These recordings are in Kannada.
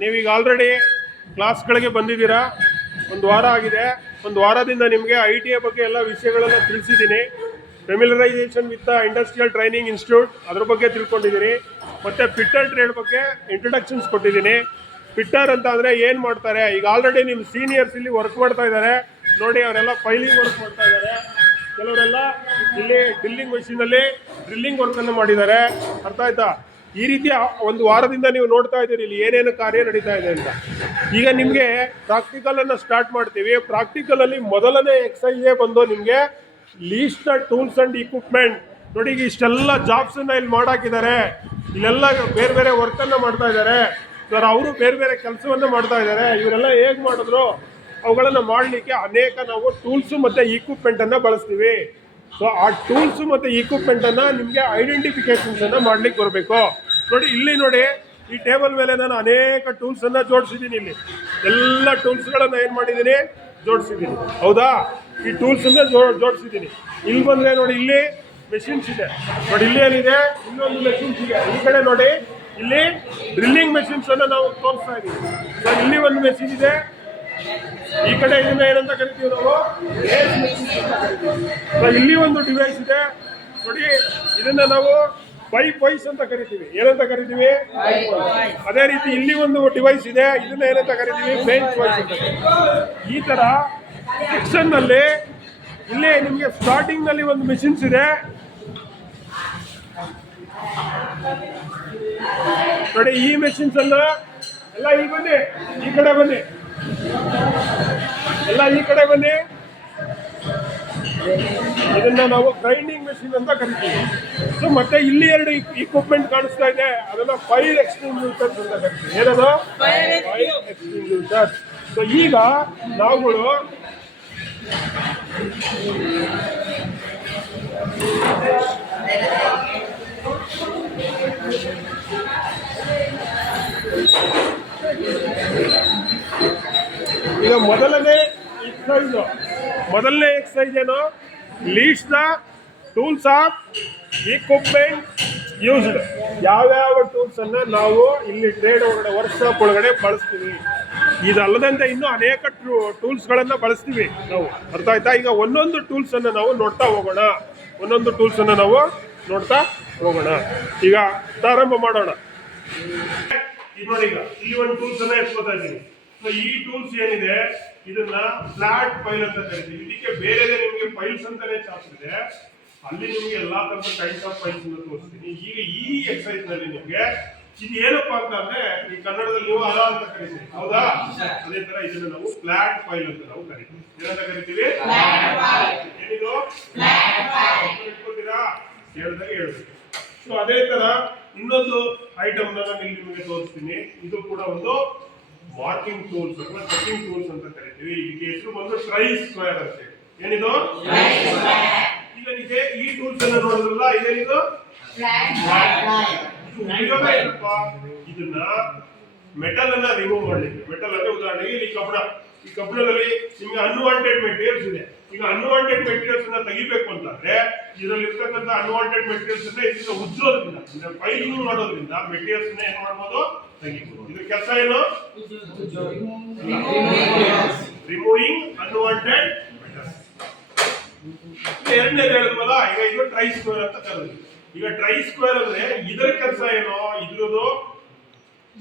ನೀವೀಗ ಆಲ್ರೆಡಿ ಕ್ಲಾಸ್ಗಳಿಗೆ ಬಂದಿದ್ದೀರಾ, ಒಂದು ವಾರ ಆಗಿದೆ. ಒಂದು ವಾರದಿಂದ ನಿಮಗೆ ITA ಬಗ್ಗೆ ಎಲ್ಲ ವಿಷಯಗಳೆಲ್ಲ ತಿಳಿಸಿದ್ದೀನಿ. ಫೆಮಿಲರೈಸೇಷನ್ ವಿತ್ ಇಂಡಸ್ಟ್ರಿಯಲ್ ಟ್ರೈನಿಂಗ್ ಇನ್ಸ್ಟಿಟ್ಯೂಟ್ ಅದ್ರ ಬಗ್ಗೆ ತಿಳ್ಕೊಂಡಿದ್ದೀನಿ. ಮತ್ತು ಫಿಟ್ಟರ್ ಟ್ರೇಡ್ ಬಗ್ಗೆ ಇಂಟ್ರೊಡಕ್ಷನ್ಸ್ ಕೊಟ್ಟಿದ್ದೀನಿ. ಫಿಟ್ಟರ್ ಅಂತ ಅಂದರೆ ಏನು ಮಾಡ್ತಾರೆ, ಈಗ ಆಲ್ರೆಡಿ ನಿಮ್ಮ ಸೀನಿಯರ್ಸ್ ಇಲ್ಲಿ ವರ್ಕ್ ಮಾಡ್ತಾ ಇದ್ದಾರೆ ನೋಡಿ. ಅವರೆಲ್ಲ ಫೈಲಿಂಗ್ ವರ್ಕ್ ಮಾಡ್ತಾ ಇದ್ದಾರೆ, ಕೆಲವರೆಲ್ಲ ಇಲ್ಲಿ ಡ್ರಿಲ್ಲಿಂಗ್ ಮಷೀನಲ್ಲಿ ಡ್ರಿಲ್ಲಿಂಗ್ ವರ್ಕನ್ನು ಮಾಡಿದ್ದಾರೆ. ಅರ್ಥ ಆಯ್ತಾ? ಈ ರೀತಿಯ ಒಂದು ವಾರದಿಂದ ನೀವು ನೋಡ್ತಾ ಇದ್ದೀರಿ ಇಲ್ಲಿ ಏನೇನು ಕಾರ್ಯ ನಡೀತಾ ಇದೆ ಅಂತ. ಈಗ ನಿಮಗೆ ಪ್ರಾಕ್ಟಿಕಲನ್ನು ಸ್ಟಾರ್ಟ್ ಮಾಡ್ತೀವಿ. ಪ್ರಾಕ್ಟಿಕಲಲ್ಲಿ ಮೊದಲನೇ ಎಕ್ಸೈಸೇ ಬಂದು ನಿಮಗೆ list the tools and equipment. ನೋಡಿ, ಈಗ ಇಷ್ಟೆಲ್ಲ ಜಾಬ್ಸನ್ನು ಇಲ್ಲಿ ಮಾಡಾಕಿದ್ದಾರೆ. ಇಲ್ಲೆಲ್ಲ ಬೇರೆ ಬೇರೆ ವರ್ಕನ್ನು ಮಾಡ್ತಾ ಇದ್ದಾರೆ ಸರ್. ಅವರು ಬೇರೆ ಬೇರೆ ಕೆಲಸವನ್ನು ಮಾಡ್ತಾ ಇದ್ದಾರೆ. ಇವರೆಲ್ಲ ಹೇಗೆ ಮಾಡಿದ್ರು ಅವುಗಳನ್ನು ಮಾಡಲಿಕ್ಕೆ ಅನೇಕ ನಾವು ಟೂಲ್ಸು ಮತ್ತು ಇಕ್ವಿಪ್ಮೆಂಟನ್ನು ಬಳಸ್ತೀವಿ. ಸೊ ಆ ಟೂಲ್ಸು ಮತ್ತು ಇಕ್ವಿಪ್ಮೆಂಟನ್ನು ನಿಮಗೆ ಐಡೆಂಟಿಫಿಕೇಷನ್ಸನ್ನು ಮಾಡ್ಲಿಕ್ಕೆ ಬರಬೇಕು. ನೋಡಿ, ಇಲ್ಲಿ ನೋಡಿ, ಈ ಟೇಬಲ್ ಮೇಲೆ ನಾನು ಅನೇಕ ಟೂಲ್ಸನ್ನು ಜೋಡಿಸಿದ್ದೀನಿ. ಇಲ್ಲಿ ಎಲ್ಲ ಟೂಲ್ಸ್ಗಳನ್ನು ಏನು ಮಾಡಿದ್ದೀನಿ, ಜೋಡಿಸಿದ್ದೀನಿ. ಹೌದಾ? ಈ ಟೂಲ್ಸನ್ನು ಜೋಡಿಸಿದ್ದೀನಿ. ಇಲ್ಲಿ ಬಂದರೆ ನೋಡಿ, ಇಲ್ಲಿ ಮೆಷಿನ್ಸ್ ಇದೆ ನೋಡಿ. ಇಲ್ಲಿ ಏನಿದೆ, ಇನ್ನೊಂದು ಮೆಷಿನ್ಸ್ ಇದೆ. ಈ ಕಡೆ ನೋಡಿ, ಇಲ್ಲಿ ಡ್ರಿಲ್ಲಿಂಗ್ ಮೆಷಿನ್ಸನ್ನು ನಾವು ತೋರಿಸ್ತಾ ಇದ್ದೀವಿ. ಸೊ ಇಲ್ಲಿ ಒಂದು ಮೆಷಿನ್ ಇದೆ. ಈ ಕಡೆ ಇದನ್ನ ಏನಂತ ಕರಿತೀವಿ ನಾವು, ಏಸ್ ಮೆಷಿನ್ಸ್ ಅಂತ ಕರಿತೀವಿ. ಸೊ ಇಲ್ಲಿ ಒಂದು ಡಿವೈಸ್ ಇದೆ ನೋಡಿ, ಇದನ್ನ ನಾವು ಪೈಪ್ ವೈಸ್ ಅಂತ ಕರಿತೀವಿ. ಏನಂತ ಕರಿತೀವಿ? ಅದೇ ರೀತಿ ಇಲ್ಲಿ ಒಂದು ಡಿವೈಸ್ ಇದೆ, ಇದನ್ನ ಏನಂತ ಕರಿತೀವಿ? ಬೆಂಚ್ ವೈಸ್ ಅಂತ ಕರಿತೀವಿ. ಈ ತರ ಸೆಕ್ಷನ್ ನಲ್ಲಿ ಇಲ್ಲಿ ನಿಮಗೆ ಸ್ಟಾರ್ಟಿಂಗ್ ನಲ್ಲಿ ಒಂದು ಮೆಷಿನ್ಸ್ ಇದೆ ನೋಡಿ. ಈ ಮೆಷಿನ್ಸ್ ಅನ್ನ ಎಲ್ಲ ಈ ಬನ್ನಿ, ಈ ಕಡೆ ಬನ್ನಿ, ಎಲ್ಲ ಈ ಕಡೆ ಬನ್ನಿ. ಇದನ್ನ ನಾವು ಗ್ರೈಂಡಿಂಗ್ ಮೆಷಿನ್ ಅಂತ ಕರಿತೀವಿ. ಸೊ ಮತ್ತೆ ಇಲ್ಲಿ ಎರಡು ಇಕ್ವಿಪ್ಮೆಂಟ್ ಕಾಣಿಸ್ತಾ ಇದೆ, ಅದನ್ನ ಫೈರ್ ಎಕ್ಸ್ಟಿಂಗ್ವಿಷರ್ಸ್ ಅಂತ ಕರಿತೀವಿ. ಏನದು? Fire extinguishers. ಸೊ ಈಗ ನಾವುಗಳು ಈಗ ಮೊದಲನೇ ಎಕ್ಸೈಸ್ ಏನು? List the tools of equipment used. ಯಾವ್ಯಾವ ಟೂಲ್ಸ್ ಅನ್ನ ನಾವು ಇಲ್ಲಿ ಟ್ರೇಡ್ ಒಳಗಡೆ, ವರ್ಕ್ಶಾಪ್ ಒಳಗಡೆ ಬಳಸ್ತೀವಿ. ಇದಲ್ಲದಂತೆ ಇನ್ನೂ ಅನೇಕ ಟೂಲ್ಸ್ಗಳನ್ನು ಬಳಸ್ತೀವಿ ನಾವು. ಅರ್ಥ ಆಯ್ತಾ? ಈಗ ಒಂದೊಂದು ಟೂಲ್ಸ್ ಅನ್ನು ನಾವು ನೋಡ್ತಾ ಹೋಗೋಣ. ಈಗ ಪ್ರಾರಂಭ ಮಾಡೋಣ. ನೋಡಿ, ಈಗ ಈ ಒಂದು ಟೂಲ್ಸ್ ಅನ್ನ ಎತ್ಕೋತಾ ಇದ್ದೀನಿ. ಸೊ ಈ ಟೂಲ್ಸ್ ಏನಿದೆ, ಇದನ್ನ ಫ್ಲಾಟ್ ಫೈಲ್ ಅಂತ ಕರಿತೀವಿ. ಇದಕ್ಕೆ ಬೇರೆ ನಿಮಗೆ ಫೈಲ್ಸ್ ಅಂತಾನೆ ಚಾಪ್ಟರ್ ಇದೆ, ಅಲ್ಲಿ ನಿಮಗೆ ಎಲ್ಲಾ ತರದ ಟೈಪ್ಸ್ ಆಫ್ ಫೈಲ್ಸ್ ಅನ್ನು ತೋರಿಸ್ತೀನಿ. ಈಗ ಈ ಎಕ್ಸೈಸ್ ನಲ್ಲಿ ನಿಮಗೆ ಇದು ಏನಪ್ಪಾ ಅಂತ ಅಂದ್ರೆ, ಈ ಕನ್ನಡದಲ್ಲಿ ನೀವು ಅಲ ಅಂತ ಕರಿತೀವಿ, ಹೌದಾ? ಅದೇ ತರ ಇದನ್ನ ನಾವು ಫ್ಲಾಟ್ ಫೈಲ್ ಅಂತ ನಾವು ಕರಿತೀವಿ. ಏನಂತ ಕರಿತೀವಿ? ಏನಿದು? ಇಟ್ಕೋತೀರಾ? ಹೇಳ್ದಾಗ ಹೇಳ್ಬೇಕು. ಸೊ ಅದೇ ತರ ಇನ್ನೊಂದು ಐಟಮ್ ನಾನು ಇಲ್ಲಿ ನಿಮಗೆ ತೋರಿಸ್ತೀನಿ. ಇದು ಕೂಡ ಒಂದು ಮಾರ್ಕಿಂಗ್ ಟೂಲ್ಸ್ ಅಥವಾ ಕಟಿಂಗ್ ಟೂಲ್ಸ್ ಅಂತ ಕರಿತೀವಿ. ಇದಕ್ಕೆ ಹೆಸರು ಬಂದು ಟ್ರೈ ಸ್ಕ್ವೇರ್ ಅಂತ. ಏನಿದು? ಈಗ ನಿಮಗೆ ಈ ಟೂಲ್ಸ್ ಅನ್ನ ನೋಡಿದ್ರಲ್ಲ, ಇದೇನಿದು? ಉಪಯೋಗ ಏನಪ್ಪಾ? ಇದನ್ನ ಮೆಟಲ್ ಅನ್ನ ರಿಮೂವ್ ಮಾಡ್ಲಿಕ್ಕೆ. ಮೆಟಲ್ ಅಂದ್ರೆ ಉದಾಹರಣೆಗೆ ಇಲ್ಲಿ ಕಬ್ಬಣ. ಈ ಕಬ್ಬಣದಲ್ಲಿ ನಿಮ್ಗೆ ಅನ್ವಾಂಟೆಡ್ ಮೆಟೀರಿಯಲ್ಸ್ ಇದೆ. ಈಗ ಅನ್ವಾಂಟೆಡ್ ಮೆಟೀರಿಯಲ್ಸ್ ಅನ್ನ ತೆಗಿಬೇಕು ಅಂತಂದ್ರೆ ಇದರಲ್ಲಿ ಇರ್ತಕ್ಕಂಥ ಅನ್ವಾಂಟೆಡ್ ಮೆಟೀರಿಯಲ್ಸ್ ಅನ್ನ ಇದನ್ನ ಉಜ್ಜೋದ್ರಿಂದ, ಅಂದ್ರೆ ಫೈಲಿಂಗ್ ಮಾಡೋದ್ರಿಂದ ಮೆಟೀರಿಯಲ್ಸ್ ನ ಏನ್ ಮಾಡ್ಬೋದು, ತೆಗಿಬಹುದು. ಇದ್ರ ಕೆಲಸ ಏನು? Removing unwanted materials. ಎರಡನೇದು ಹೇಳಿದ್ವಲ್ಲ, ಈಗ ಇದು ಟ್ರೈ ಸ್ಕ್ವೇರ್ ಅಂತ ಕರೆದ್ವಿ. ಈಗ ಟ್ರೈ ಸ್ಕ್ವೇರ್ ಅಂದ್ರೆ ಇದರ ಕೆಲಸ ಏನು? ಇದ್ರದ್ದು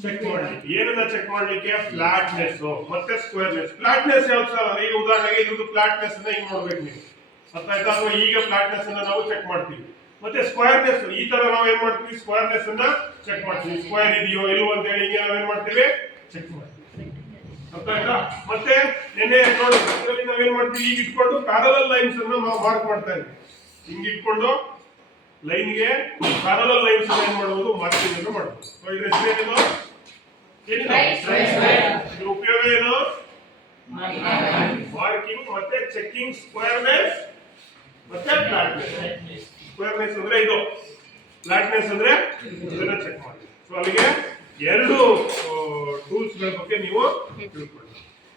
ಚೆಕ್ ಮಾಡ್ಲಿಕ್ಕೆ. ಏನನ್ನ ಚೆಕ್ ಮಾಡ್ಲಿಕ್ಕೆ? ಫ್ಲಾಟ್ನೆಸ್ ಮತ್ತೆ ಸ್ಕ್ವೇರ್ನೆಸ್. ಫ್ಲಾಟ್ನೆಸ್ ಯಾವ್ದು ಸರ್? ಈಗ ಉದಾಹರಣೆಗೆ ಇದ್ರದ್ದು ಫ್ಲಾಟ್ನೆಸ್ ಅನ್ನ ಹಿಂಗ್ ನೋಡ್ಬೇಕು ನೀವು, ಅರ್ಥ ಆಯ್ತಾ? ಅಥವಾ ಈಗ ಫ್ಲಾಟ್ನೆಸ್ ಅನ್ನ ನಾವು ಚೆಕ್ ಮಾಡ್ತೀವಿ. ಮತ್ತೆ ಸ್ಕ್ವೇರ್ನೆಸ್ ಈ ತರ ನಾವು ಏನ್ ಮಾಡ್ತೀವಿ? ಸ್ಕ್ವೇರ್ನೆಸ್ ಅನ್ನ ಚೆಕ್ ಮಾಡ್ತೀವಿ. ಸ್ಕ್ವೇರ್ ಇದೆಯೋ ಇಲ್ವೋ ಅಂತ ಹೇಳಿ ಹಿಂಗೆ ನಾವೇನ್ ಮಾಡ್ತೀವಿ? ಚೆಕ್ ಮಾಡ್ತೀವಿ. ಅರ್ಥ ಆಯ್ತಾ? ಮತ್ತೆ ನೆನ್ನೆ ನೋಡಿ, ಇದರಲ್ಲಿ ನಾವೇನ್ ಮಾಡ್ತೀವಿ? ಈಗ ಇಟ್ಕೊಂಡು ಪ್ಯಾರಲಲ್ ಲೈನ್ಸ್ ಅನ್ನ ನಾವು ಮಾರ್ಕ್ ಮಾಡ್ತಾ ಇದ್ವಿ. ಹಿಂಗ್ ಇಟ್ಕೊಂಡು ಲೈನ್ಗೆ ಪ್ಯಾರಲಲ್ ಲೈನ್ಸ್ ಅನ್ನ ಏನ್ ಮಾಡಬಹುದು? ಮಾರ್ಕಿಂಗ್ ಅನ್ನು ಮಾಡಬಹುದು. ಸೊ ಇದ್ರ ಹೆಸರೇನು? ಇದ್ರ ಉಪಯೋಗ ಏನು? ಮಾರ್ಕಿಂಗ್ ಮತ್ತೆ ಚೆಕಿಂಗ್. ಸ್ಕ್ವೇರ್ನೆಸ್ ಮತ್ತೆ ಫ್ಲಾಟ್ನೆಸ್. ಸ್ಕ್ವೇರ್ನೆಸ್ ಅಂದ್ರೆ ಇದು, ಫ್ಲಾಟ್ನೆಸ್ ಅಂದ್ರೆ ಇದನ್ನ ಚೆಕ್ ಮಾಡಿ. ಸೊ ಅಲ್ಲಿಗೆ ಎರಡು ಟೂಲ್ಸ್ ಗಳ ಬಗ್ಗೆ ನೀವು ತಿಳ್ಕೊಳ್ಳಿ.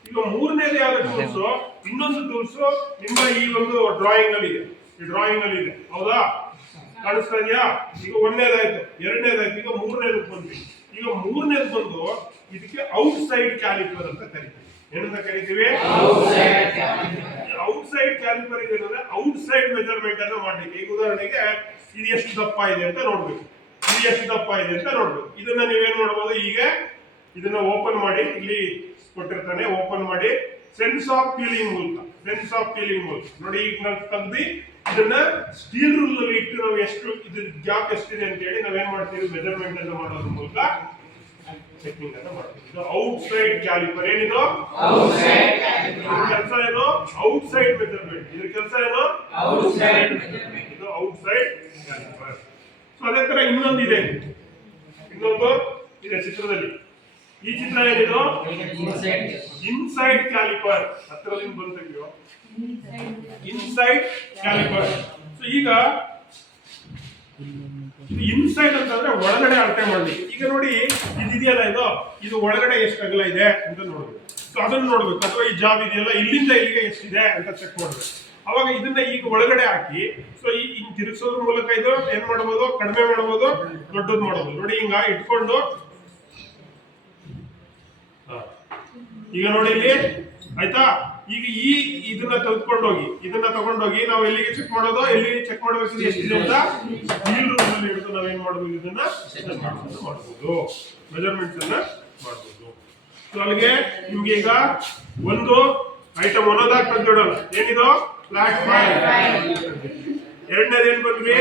ಈಗ ಮೂರನೇದು ಯಾವ್ದು ಟೂಲ್ಸ್? ಇನ್ನೊಂದು ಟೂಲ್ಸ್ ನಿಮ್ಮ ಈ ಒಂದು ಡ್ರಾಯಿಂಗ್ ನಲ್ಲಿ ಇದೆ. ಈ ಡ್ರಾಯಿಂಗ್ ನಲ್ಲಿ ಇದೆ, ಹೌದಾ? ಕಾಣಿಸ್ತಾ ಇದೆಯಾ? ಈಗ ಒಂದನೇದಾಯ್ತು, ಎರಡನೇದಾಯ್ತು, ಈಗ ಮೂರನೇದಕ್ಕೆ ಬಂದ್ವಿ. ಈಗ ಮೂರನೇದು ಬಂದು ಇದಕ್ಕೆ ಔಟ್ ಸೈಡ್ ಕ್ಯಾಲಿಪರ್ ಅಂತ ಕರಿತೀವಿ. ಏನಂತ ಕರಿತೀವಿ? ಔಟ್ ಸೈಡ್ ಕ್ಯಾಲಿಪರ್ ಇದೆ ಅಂದ್ರೆ ಔಟ್ ಸೈಡ್ ಮೆಜರ್ಮೆಂಟ್ ಅನ್ನು ಮಾಡ್ಲಿಕ್ಕೆ. ಈಗ ಉದಾಹರಣೆಗೆ ಇದು ಎಷ್ಟು ದಪ್ಪ ಇದೆ ಅಂತ ನೋಡ್ಬೇಕು, ಇದು ಎಷ್ಟು ದಪ್ಪ ಇದೆ ಅಂತ ನೋಡ್ಬೇಕು. ಇದನ್ನ ನೀವೇನ್ ಮಾಡ್ಬೋದು, ಈಗ ಇದನ್ನ ಓಪನ್ ಮಾಡಿ, ಇಲ್ಲಿ ಕೊಟ್ಟಿರ್ತಾನೆ, ಓಪನ್ ಮಾಡಿ ಸೆನ್ಸ್ ಆಫ್ ಫೀಲಿಂಗ್ ಮೂಲಕ ನೋಡಿ. ಈಗ ನಾವು ತೆಗ್ದು ಇದನ್ನ ಸ್ಟೀಲ್ ರೂಲ್ ನಲ್ಲಿ ಇಟ್ಟು ನಾವು ಎಷ್ಟು ಇದು ಗ್ಯಾಪ್ ಎಷ್ಟಿದೆ ಅಂತ ಹೇಳಿ ನಾವೇನ್ ಮಾಡ್ತೀವಿ, ಮೆಜರ್ಮೆಂಟ್ ಅನ್ನು ಮಾಡೋದ್ರ ಮೂಲಕ ಚೆಕಿಂಗ್ ಅನ್ನು ಮಾಡ್ತೀವಿ. ಇದು ಔಟ್ ಸೈಡ್ ಕ್ಯಾಲಿಪರ್. ಏನಿದು ಕೆಲಸ? ಏನು? Out side measurement. ಇದ್ರ ಕೆಲಸ ಏನು? ಇದು ಔಟ್ ಸೈಡ್ ಕ್ಯಾಲಿಪರ್. ಸೊ ಅದೇ ತರ ಇನ್ನೊಂದು ಇದೆ ಚಿತ್ರದಲ್ಲಿ. ಈ ಚಿತ್ರ ಏನಿದು? Inside caliper. ಹತ್ರದಿಂದ ಬಂದಿದೆಯೋ ಇನ್ಸೈಡ್ ಕ್ಯಾಲಿಪರ್. ಸೊ ಈಗ ಇನ್ಸೈಡ್ ಅಂತಂದ್ರೆ ಒಳಗಡೆ ಅಳತೆ ಮಾಡಿ. ಈಗ ನೋಡಿ ಇದಿದೆಯಲ್ಲ, ಇದು ಒಳಗಡೆ ಎಷ್ಟು ಅಗಲ ಇದೆ ಅಂತ ನೋಡ್ಬೇಕು. ಸೊ ಅದನ್ನ ನೋಡ್ಬೇಕು. ಅಥವಾ ಈ ಜಾಬ್ ಇದೆಯಲ್ಲ, ಇಲ್ಲಿಂದ ಇಲ್ಲಿಗೆ ಎಷ್ಟಿದೆ ಅಂತ ಚೆಕ್ ಮಾಡ್ಬೇಕು. ಅವಾಗ ಇದನ್ನ ಈಗ ಒಳಗಡೆ ಹಾಕಿ, ಸೊ ಈ ತಿರುಗಿಸೋದ್ರ ಮೂಲಕ ಇದು ಏನ್ ಮಾಡಬಹುದು, ಕಡಿಮೆ ಮಾಡಬಹುದು, ದೊಡ್ಡದು ಮಾಡಬಹುದು. ನೋಡಿ ಹಿಂಗ ಇಟ್ಕೊಂಡು, ಈಗ ನೋಡಿ ಇಲ್ಲಿ ಆಯ್ತಾ. ಈಗ ಇದನ್ನ ತಗೊಂಡೋಗಿ ನಾವು ಎಲ್ಲಿಗೆ ಚೆಕ್ ಮಾಡೋದು, ಎಲ್ಲಿಗೆ ಚೆಕ್ ಮಾಡಬೇಕು ಎಷ್ಟಿದೆ ಅಂತ ಸ್ಟೀಲ್ ರೂಮ್ ಅಲ್ಲಿ ಹಿಡಿದು ನಾವೇನ್ ಮಾಡಬಹುದು, ಇದನ್ನ ಮಾಡಬಹುದು, ಮೆಜರ್ಮೆಂಟ್ಸ್ ಅನ್ನ ಮಾಡಬಹುದು. ಸೊ ಅಲ್ಲಿಗೆ ನಿಮ್ಗೆ ಈಗ ಒಂದು ಐಟಮ್ ಒಂದೊಂದಾಗಿ ತಂದಿಡೋಣ. ಏನಿದು? Flat file. ಎರಡನೇದು ಏನ್ ಬಂದ್ರಿ?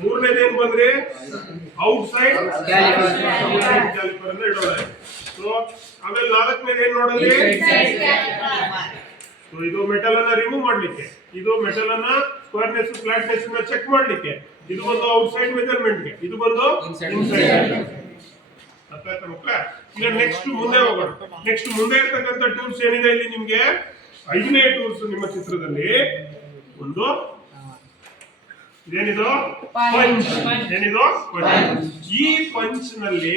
ಮೂರನೇದು ಏನ್ ಬಂದ್ರಿ? ಔಟ್ ಸೈಡ್ ಕ್ಯಾಲಿಪರ್ ಅಂತ ಇಡೋಣ. ಸೊ ಆಮೇಲೆ ನಾಲ್ಕನೇದು ಏನ್ ನೋಡಿದ್ರಿ? ಸೊ ಇದು ಮೆಟಲ್ ಅನ್ನ ರಿಮೂವ್ ಮಾಡ್ಲಿಕ್ಕೆ, ಇದು ಮೆಟಲ್ ಅನ್ನ ಸ್ಕ್ವೇರ್ನೆಸ್ ಫ್ಲಾಟ್ನೆಸ್ ಅನ್ನ ಚೆಕ್ ಮಾಡ್ಲಿಕ್ಕೆ. ಇದು ಬಂದು ಔಟ್ ಸೈಡ್ ಮೆಜರ್ಮೆಂಟ್ ಗೆ, ಇದು ಬಂದು ಇನ್ಸೈಡ್. ಅರ್ಥ ಆಯ್ತಾ ಮಕ್ಕಳೇ? ಈಗ ನೆಕ್ಸ್ಟ್ ಮುಂದೆ ಹೋಗೋಣ. ನೆಕ್ಸ್ಟ್ ಮುಂದೆ ಇರ್ತಕ್ಕಂಥ ಟೂಲ್ಸ್ ಏನಿದೆ ಇಲ್ಲಿ ನಿಮ್ಗೆ? 5ನೇ ಟೂಲ್ಸ್ ನಿಮ್ಮ ಚಿತ್ರದಲ್ಲಿ ಒಂದು ಏನಿದು? ಪಂಚ್. ಏನಿದು? ಈ ಪಂಚ್ ನಲ್ಲಿ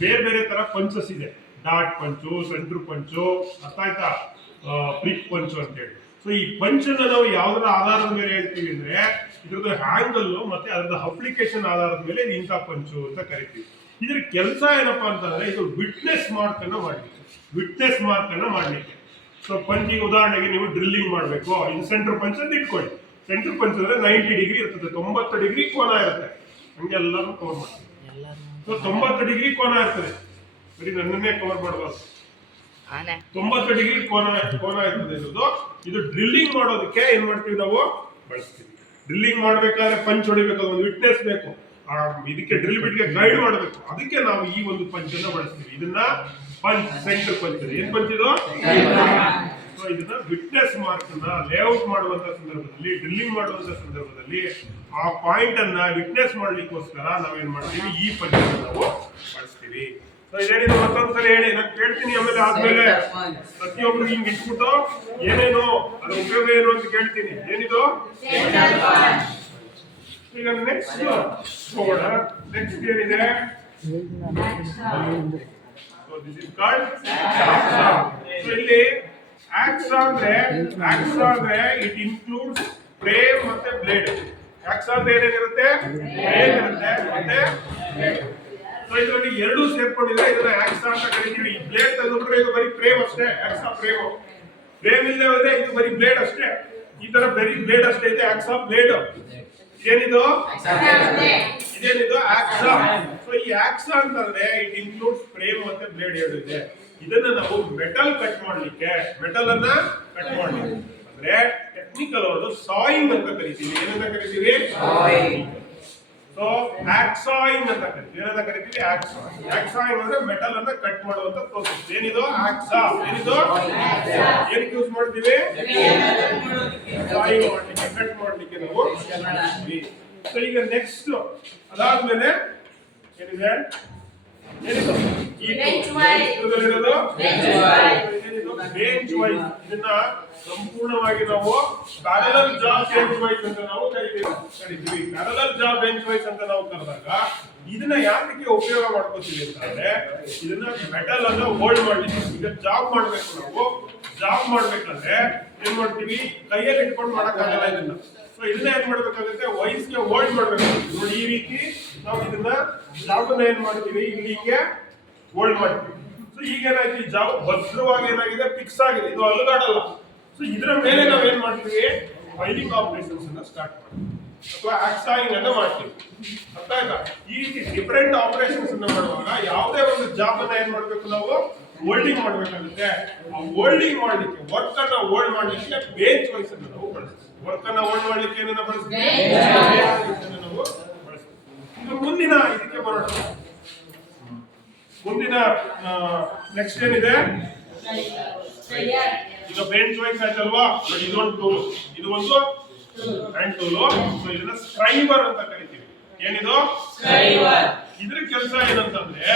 ಬೇರೆ ಬೇರೆ ತರ ಪಂಚಸ್ ಇದೆ. ಡಾಟ್ ಪಂಚು, ಸೆಂಟ್ರ್ ಪಂಚು, ಅರ್ಥ ಆಯ್ತಾ, ಪ್ರಿಕ್ ಪಂಚು ಅಂತ ಹೇಳಿ. ಸೊ ಈ ಪಂಚ್ ಅನ್ನ ನಾವು ಯಾವ್ದರ ಆಧಾರದ ಮೇಲೆ ಹೇಳ್ತೀವಿ ಅಂದ್ರೆ ಇದ್ರದ್ದು ಹ್ಯಾಂಗಲ್ ಮತ್ತೆ ಅದ್ರದ್ದು ಅಪ್ಲಿಕೇಶನ್ ಆಧಾರದ ಮೇಲೆ ಇಂಥ ಪಂಚು ಅಂತ ಕರಿತೀವಿ. ಇದ್ರ ಕೆಲಸ ಏನಪ್ಪಾ ಅಂತಂದ್ರೆ ಇದು ವಿಟ್ನೆಸ್ ಮಾರ್ಕ್ ಅನ್ನ ಮಾಡ್ಲಿಕ್ಕೆ. ಸೊ ಪಂಚಿಗೆ ಉದಾಹರಣೆಗೆ ನೀವು ಡ್ರಿಲ್ಲಿಂಗ್ ಮಾಡ್ಬೇಕು, ಇದು ಸೆಂಟ್ರ್ ಪಂಚ್ ಅಂತ ಇಟ್ಕೊಳ್ಳಿ. ಸೆಂಟ್ರ್ ಪಂಚ್ ಅಂದ್ರೆ 90 ಡಿಗ್ರಿ ಇರ್ತದೆ, 90 ಡಿಗ್ರಿ ಕೋನ ಇರುತ್ತೆ. ಹಂಗೆ ಎಲ್ಲರೂ ಕವರ್ ಮಾಡ್ತೀವಿ. ಸೊ 90 ಡಿಗ್ರಿ ಕೋನ ಇರ್ತದೆ, ಬರೀ ನನ್ನನ್ನೇ ಕವರ್ ಮಾಡಬಾರ್ದು. 90 ಡಿಗ್ರಿ ಕೋನ ಇರ್ತದೆ ಇರೋದು. ಇದು ಡ್ರಿಲ್ಲಿಂಗ್ ಮಾಡೋದಕ್ಕೆ ಏನ್ ಮಾಡ್ತೀವಿ, ನಾವು ಬಳಸ್ತೀವಿ. ಡ್ರಿಲ್ಲಿಂಗ್ ಮಾಡ್ಬೇಕಾದ್ರೆ ಪಂಚ್ ಹೊಡಿಬೇಕು, ಒಂದು ವಿಟ್ನೆಸ್ ಬೇಕು. ಇದಕ್ಕೆ ಡ್ರಿಲ್ ಬಿಟ್ಗೆ ಗೈಡ್ ಮಾಡಬೇಕು, ಅದಕ್ಕೆ ನಾವು ಈ ಒಂದು ಪಂಚ್ ಅನ್ನ ಬಳಸ್ತೀವಿ. ಇದನ್ನ ಪಂಚ್, ಸೆಂಟರ್ ಪಂಚ್. ಏನ್ ಪಂಚ್ ಇದು? ಸೊ ಇದನ್ನ ವಿಟ್ನೆಸ್ ಮಾರ್ಕ್ ಅನ್ನ ಲೇಔಟ್ ಮಾಡುವಂತ ಸಂದರ್ಭದಲ್ಲಿ, ಡ್ರಿಲ್ಲಿಂಗ್ ಮಾಡುವಂತ ಸಂದರ್ಭದಲ್ಲಿ ಆ ಪಾಯಿಂಟ್ ಅನ್ನ ವಿಟ್ನೆಸ್ ಮಾಡ್ಲಿಕ್ಕೋಸ್ಕರ ನಾವೇನ್ ಮಾಡ್ತೀವಿ, ಈ ಪಂಚ್ ಅನ್ನ ನಾವು ಬಳಸ್ತೀವಿ. ಸೊ ಇದೇನಿದು ಮತ್ತೊಂದ್ಸಲ ಹೇಳಿ, ನಾನು ಕೇಳ್ತೀನಿ. ಆಮೇಲೆ ಆದ್ಮೇಲೆ ಪ್ರತಿಯೊಬ್ರು ಹಿಂಗ್ ಇಟ್ಬಿಟ್ಟು ಏನೇನು ಅದ್ರ ಉಪಯೋಗ ಏನು ಅಂತ ಕೇಳ್ತೀನಿ. ಏನಿದು? ಈಗ ನೆಕ್ಸ್ಟ್ ಹೋಗೋಣ. ನೆಕ್ಸ್ಟ್ ಏನಿದೆ? So this is called Akzo. So ಇಲ್ಲಿ ಆಕ್ಸಾ ಅಂದ್ರೆ ಇಟ್ ಇನ್ಕ್ಲೂಡ್ಸ್ ಫ್ರೇಮ್ ಮತ್ತೆ ಬ್ಲೇಡ್. ಆಕ್ಸಾ ಅಂದ್ರೆ ಏನೇನಿರುತ್ತೆ? ಫ್ರೇಮ್ ಇರುತ್ತೆ ಮತ್ತೆ ಬ್ಲೇಡ್. ಸೊ ಇದರಲ್ಲಿ ಎರಡೂ ಸೇರ್ಕೊಂಡಿದ್ರೆ ಇದನ್ನ ಆಕ್ಸಾ ಅಂತ ಕರಿತೀವಿ. ಈ ಬ್ಲೇಡ್ ತೆಗೆದುಬಿಟ್ರೆ ಇದು ಬರೀ ಫ್ರೇಮ್ ಅಷ್ಟೇ, ಆಕ್ಸಾ ಫ್ರೇಮ್. ಫ್ರೇಮ್ ಇಲ್ಲದೆ ಹೋದ್ರೆ ಇದು ಬರೀ ಬ್ಲೇಡ್ ಅಷ್ಟೇ. ಈ ತರ ಬರೀ ಬ್ಲೇಡ್ ಅಷ್ಟೇ ಇದೆ, ಆಕ್ಸಾ ಬ್ಲೇಡ್. ಇದೇನಿದು? ಆಕ್ಸಾ. ಸೊ ಈ ಆಕ್ಸಾ ಅಂತಂದ್ರೆ ಇಟ್ ಇನ್ಕ್ಲೂಡ್ಸ್ ಫ್ರೇಮ್ ಮತ್ತೆ ಬ್ಲೇಡ್ ಎರಡು ಇದೆ. ಇದನ್ನ ನಾವು ಮೆಟಲ್ ಕಟ್ ಮಾಡ್ಲಿಕ್ಕೆ ಅಂದ್ರೆ ಟೆಕ್ನಿಕಲ್ ವರ್ಡ್ ಸಾಯಿಂಗ್ ಅಂತ ಕರಿತೀವಿ. ಏನಂತ ಕರಿತೀವಿ? ಸೊ ಆಕ್ಸಾಯಿಂಗ್ ಅಂತ ಕರಿತೀವಿ. ಏನಂತ ಕರಿತೀವಿ? ಆಕ್ಸಾಯಿಂಗ್ ಅಂದ್ರೆ ಮೆಟಲ್ ಅನ್ನ ಕಟ್ ಮಾಡುವಂತ ಪ್ರೋಸೆಸ್. ಏನಿದು? ಆಕ್ಸಾ. ಏನಿದು? ಏನಕ್ಕೆ ಯೂಸ್ ಮಾಡ್ತೀವಿ? ಸಾಯಿಂಗ್ ಮಾಡ್ಲಿಕ್ಕೆ, ಕಟ್ ಮಾಡ್ಲಿಕ್ಕೆ ನಾವು ಮಾಡ್ತೀವಿ. ಸೊ ಈಗ ನೆಕ್ಸ್ಟ್ ಅದಾದ್ಮೇಲೆ ಏನಿದೆ? ಏನಿದು? Bench vise. ಇದನ್ನ ಸಂಪೂರ್ಣವಾಗಿ ನಾವು ಪ್ಯಾರಲಲ್ ಜಾಬ್ ಬೇಂಚ್ ವೈಸ್ ಅಂತ ನಾವು ಕರಿತೀವಿ. ಪ್ಯಾರಲಲ್ ಜಾಬ್ ಬೇಂಚ್ ವೈಸ್ ಅಂತ ನಾವು ಕರೆದಾಗ ಇದನ್ನ ಯಾಕೆ ಉಪಯೋಗ ಮಾಡ್ಕೋತೀವಿ ಅಂತಂದ್ರೆ ಇದನ್ನ ಮೆಟಲ್ ಅನ್ನ ಹೋಲ್ಡ್ ಮಾಡ್ಲಿಕ್ಕೆ. ಈಗ ಜಾಬ್ ಮಾಡ್ಬೇಕು, ನಾವು ಜಾಬ್ ಮಾಡ್ಬೇಕಂದ್ರೆ ಏನ್ ಮಾಡ್ತೀವಿ? ಕೈಯಲ್ಲಿ ಇಟ್ಕೊಂಡು ಮಾಡಕ್ಕಾಗಲ್ಲ ಇದನ್ನ. ಸೊ ಸೊ ಇದನ್ನ ಏನ್ ಮಾಡ್ಬೇಕಾಗುತ್ತೆ, ವಯಸ್ಸಿಗೆ ಹೋಲ್ಡ್ ಮಾಡ್ಬೇಕಾಗುತ್ತೆ. ನೋಡಿ ಈ ರೀತಿ ನಾವು ಇದನ್ನ ಜಾಬನ್ನ ಏನ್ ಮಾಡ್ತೀವಿ, ಇಲ್ಲಿಗೆ ಹೋಲ್ಡ್ ಮಾಡ್ತೀವಿ. ಸೊ ಈಗ ಏನಾಯ್ತು, ಈ ಜಾಬ್ ಭದ್ರವಾಗಿ ಏನಾಗಿದೆ, ಫಿಕ್ಸ್ ಆಗಿದೆ, ಇದು ಅಲುಗಾಡಲ್ಲ. ಸೊ ಇದರ ಮೇಲೆ ನಾವ್ ಏನ್ ಮಾಡ್ತೀವಿ, ಫೈಲಿಂಗ್ ಆಪರೇಷನ್ಸ್ ಅನ್ನ ಸ್ಟಾರ್ಟ್ ಮಾಡ್ತೀವಿ ಅಥವಾ ಆಕ್ಸಾಯಿಂಗ್ ಅನ್ನ ಮಾಡ್ತೀವಿ. ಅರ್ಥ ಆಯ್ತಾ? ಈ ರೀತಿ ಡಿಫರೆಂಟ್ ಆಪರೇಷನ್ಸ್ ಅನ್ನ ಮಾಡುವಾಗ ಯಾವುದೇ ಒಂದು ಜಾಬ್ ಅನ್ನ ಏನ್ ಮಾಡ್ಬೇಕು, ನಾವು ಹೋಲ್ಡಿಂಗ್ ಮಾಡ್ಬೇಕಾಗುತ್ತೆ. ಆ ಹೋಲ್ಡಿಂಗ್ ಮಾಡ್ಲಿಕ್ಕೆ, ವರ್ಕ್ ಅನ್ನ ಹೋಲ್ಡ್ ಮಾಡ್ಲಿಕ್ಕೆ ಬೇಂಚ್ ವಾಯ್ಸ್ ಅನ್ನ ನಾವು ಬಳಸ್ತೀವಿ. ವರ್ಕ್ ಅನ್ನ ಹೋಲ್ಡ್ ಮಾಡ್ಲಿಕ್ಕೆ ಏನನ್ನ ಬಳಸ್ತೀವಿ, ನಾವು ಬಳಸ್ತೀವಿ. ಈಗ ಮುಂದಿನ ಇದಕ್ಕೆ ಬರೋಣ. ಮುಂದಿನ ನೆಕ್ಸ್ಟ್ ಏನಿದೆ, ಈಗ ಬೆಂಚ್ ವಾಯ್ಸ್ ಆಯ್ತಲ್ವಾ, ಇದೊಂದು ಟೂಲ್, ಇದು ಒಂದು ಹ್ಯಾಂಡ್ ಟೂಲು. ಸೊ ಇದನ್ನ ಸ್ಕ್ರೈಬರ್ ಅಂತ ಕರಿತೀವಿ. ಏನಿದು ಸ್ಕ್ರೈಬರ್? ಇದ್ರ ಕೆಲಸ ಏನಂತಂದ್ರೆ